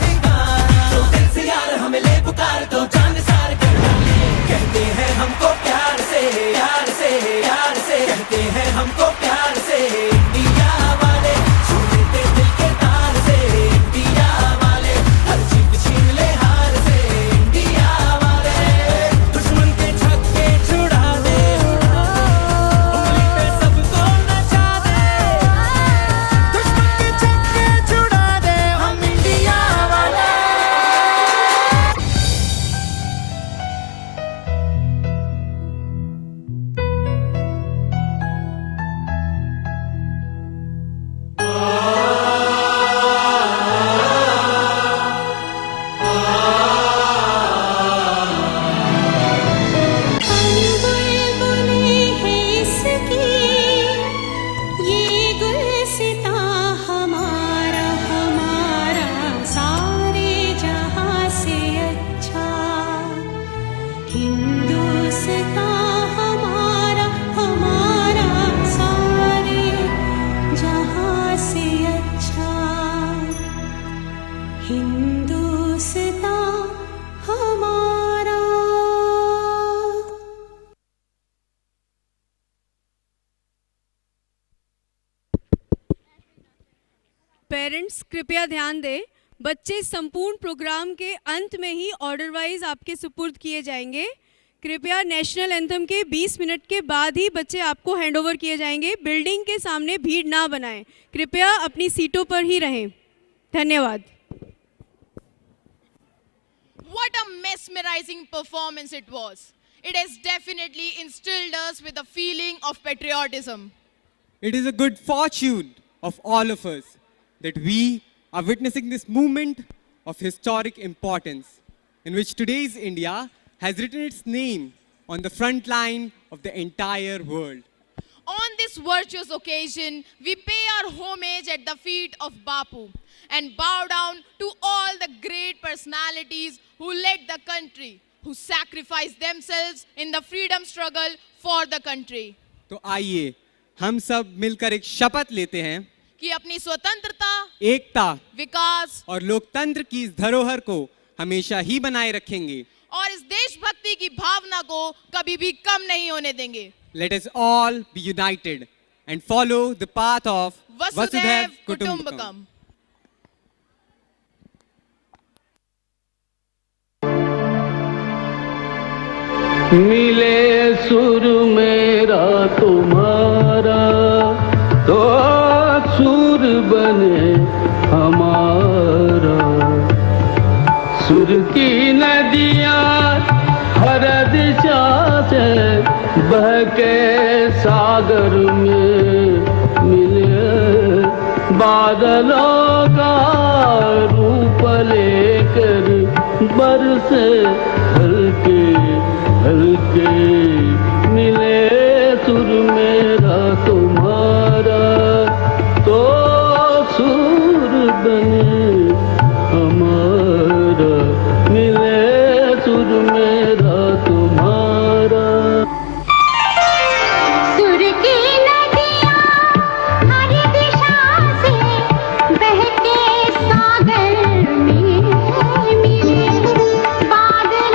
ठिकाना। जो दिल से यार हमें ले पुकार तो जान सार कर डाले। कहते हैं हमको प्यार से, यार से, यार से। कहते हैं हमको प्यार से इंडिया वाले। छू लेते दिल के तार से इंडिया वाले। हर जीत छीन ले हार से इंडिया वाले। दुश्मन के छक्के छुड़ा दे, उंगली पे सबको नचा दे। दुश्मन के छक्के छुड़ा दे, हम इंडिया वाले। बुलबुलें हैं इसकी, ये गुलसिता हमारा, हमारा सारे जहां से अच्छा। हिंदुस्तां हमारा, हमारा सारे जहां से अच्छा। हिंदुस्तां हमारा। पेरेंट्स कृपया ध्यान दें, बच्चे संपूर्ण प्रोग्राम के अंत में ही ऑर्डर वाइज आपके सुपुर्द किए जाएंगे। कृपया नेशनल एंथम के 20 मिनट के बाद ही बच्चे आपको हैंडओवर किए जाएंगे। बिल्डिंग के सामने भीड़ ना बनाएं। कृपया अपनी सीटों पर ही रहें। धन्यवाद। What a mesmerizing performance it was. It has definitely instilled us with a feeling of patriotism. It is a good fortune of all of us that we are witnessing this movement of historic importance in which today's India has written its name on the front line of the entire world. On this virtuous occasion, we pay our homage at the feet of Bapu and bow down to all the great personalities who led the country, who sacrificed themselves in the freedom struggle for the country. तो आइए हम सब मिलकर एक शपथ लेते हैं कि अपनी स्वतंत्रता, एकता, विकास और लोकतंत्र की इस धरोहर को हमेशा ही बनाए रखेंगे और इस देशभक्ति की भावना को कभी भी कम नहीं होने देंगे। Let us all be united and follow the path of वसुधैव कुटुंबकम। मिले सुर मेरा तुम्हारा, तो सुर बने हमारा। सुर की नदियाँ हर दिशा से बह के सागर में मिले। बादलों का रूप लेकर बरसे हल्के हल्के। मिले सुर मेरा तुम्हारा, तो सुर बने हमारा। मिले सुर मेरा तुम्हारा। सुर की नदियाँ हर दिशा से बहके सागर में मिले। बादल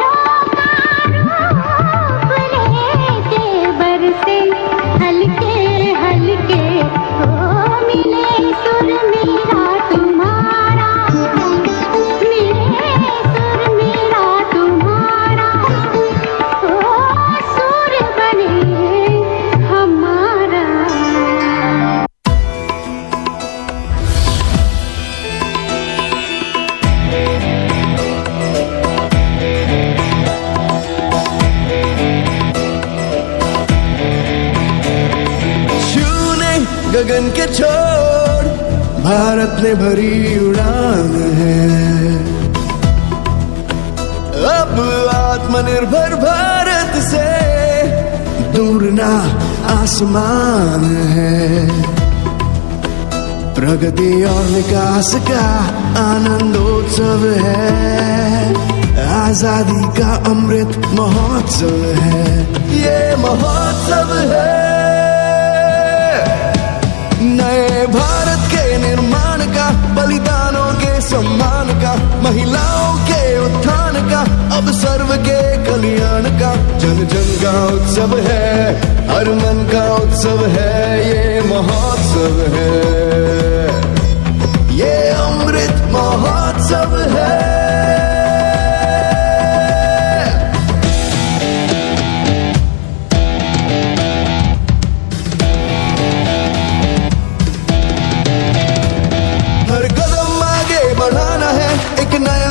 गगन के छोड़ भारत ने भरी उड़ान है। अब आत्मनिर्भर भारत से दूर ना आसमान है। प्रगति और विकास का आनंदोत्सव है। आजादी का अमृत महोत्सव है। ये महोत्सव है नए भारत के निर्माण का, बलिदानों के सम्मान का, महिलाओं के उत्थान का, अब सर्व के कल्याण का। जन जन का उत्सव है, हर मन का उत्सव है। ये महोत्सव है, ये अमृत महोत्सव है।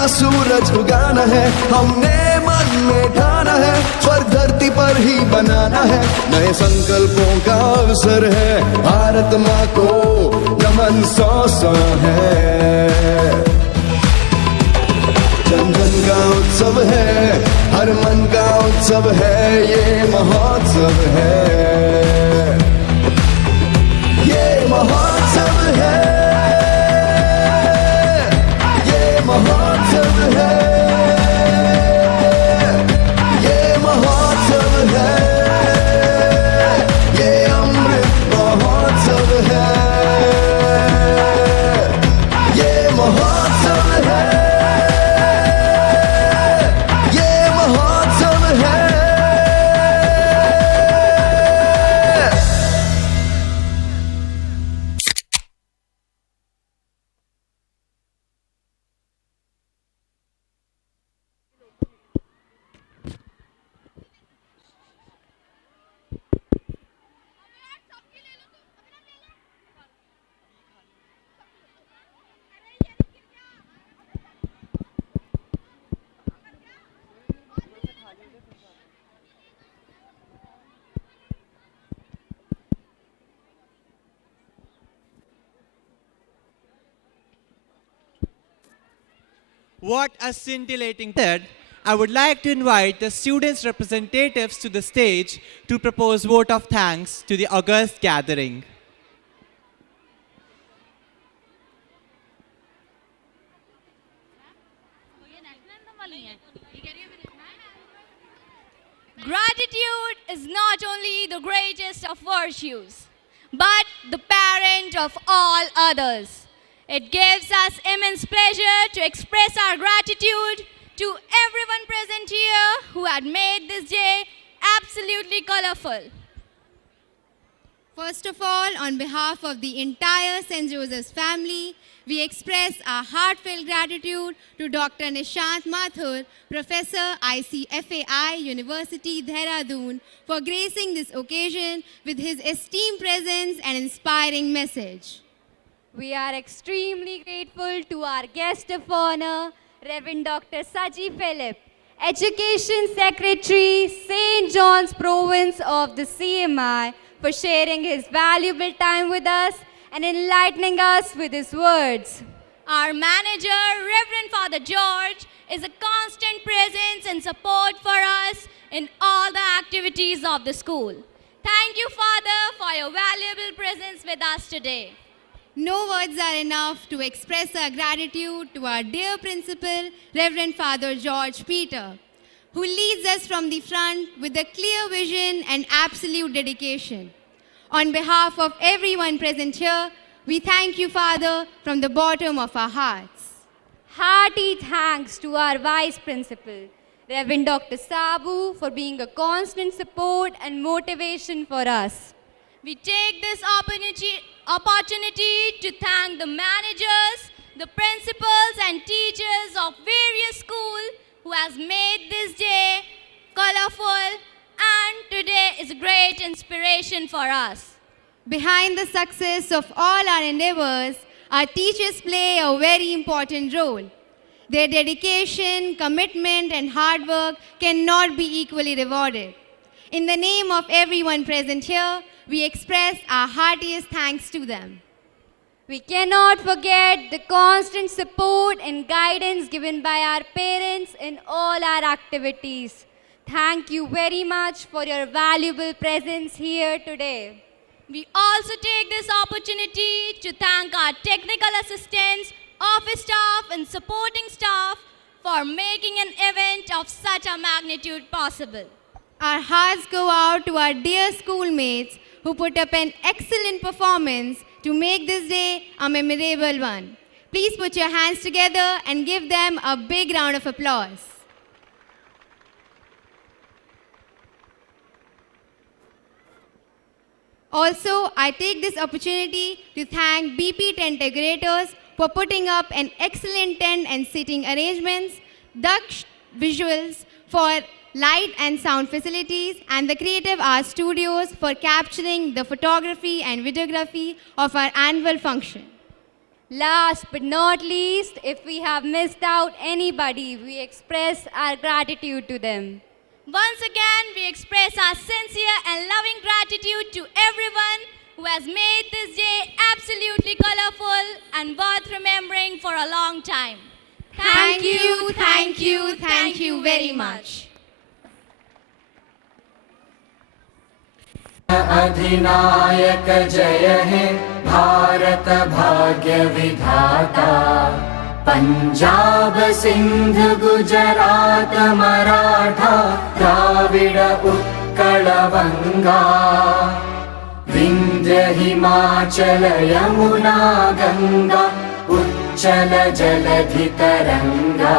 सूरज उगाना है, हमने मन में ठाना है, स्वर्ग धरती पर ही बनाना है। नए संकल्पों का अवसर है, भारत माँ को नमन सौ है। जन जन का उत्सव है, हर मन का उत्सव है। ये महोत्सव है, ये महोत्सव है, ये महोत्सव है, ये महोत्सव है, ये अमृत महोत्सव है, ये महोत्सव है, ये महोत्सव है। What a scintillating third. I would like to invite the students' representatives to the stage to propose vote of thanks to the august gathering. Gratitude is not only the greatest of virtues, but the parent of all others. It gives us immense pleasure to express our gratitude to everyone present here who had made this day absolutely colorful. First of all, on behalf of the entire St. Joseph's family, we express our heartfelt gratitude to Dr. Nishant Mathur, Professor ICFAI, University, Dehradun, for gracing this occasion with his esteemed presence and inspiring message. We are extremely grateful to our guest of honor, Reverend Dr. Saji Philip, Education Secretary, St. John's Province of the CMI, for sharing his valuable time with us and enlightening us with his words. Our manager, Reverend Father George, is a constant presence and support for us in all the activities of the school. Thank you, Father, for your valuable presence with us today. No words are enough to express our gratitude to our dear principal, Reverend Father George Peter, who leads us from the front with a clear vision and absolute dedication. On behalf of everyone present here, we thank you, Father, from the bottom of our hearts. Hearty thanks to our Vice Principal, Reverend Dr. Sabu, for being a constant support and motivation for us. We take this opportunity to thank the managers, the principals and teachers of various schools who has made this day colorful and today is a great inspiration for us. Behind the success of all our endeavors, our teachers play a very important role. Their dedication, commitment and hard work cannot be equally rewarded. In the name of everyone present here, we express our heartiest thanks to them. We cannot forget the constant support and guidance given by our parents in all our activities. Thank you very much for your valuable presence here today. We also take this opportunity to thank our technical assistants, office staff and supporting staff for making an event of such a magnitude possible. Our hearts go out to our dear schoolmates who put up an excellent performance to make this day a memorable one. Please put your hands together and give them a big round of applause. Also, I take this opportunity to thank BP tent decorators for putting up an excellent tent and seating arrangements, Daksh Visuals for light and sound facilities, and the Creative Arts Studios for capturing the photography and videography of our annual function. Last but not least, if we have missed out anybody, we express our gratitude to them. Once again, we express our sincere and loving gratitude to everyone who has made this day absolutely colorful and worth remembering for a long time. Thank you, thank you, thank you very much. अधिनायक जय हे भारत भाग्य विधाता पंजाब सिंध गुजरात मराठा द्राविड उत्कल बंगा विंध्य हिमाचल यमुना गंगा उच्चल जलधि तरंगा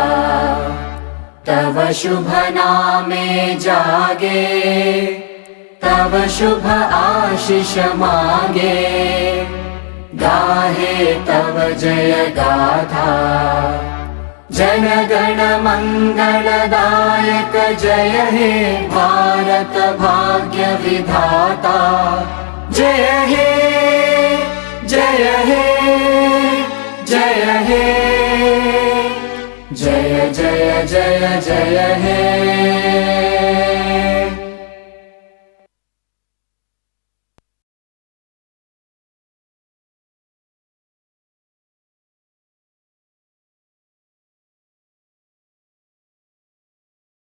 तव शुभ नामे जागे तव शुभ आशीष मांगे गाहे तव जय गाथा जन गण मंगलदायक जय हे भारत भाग्य विधाता जय हे जय हे जय हे जय जय जय जय हे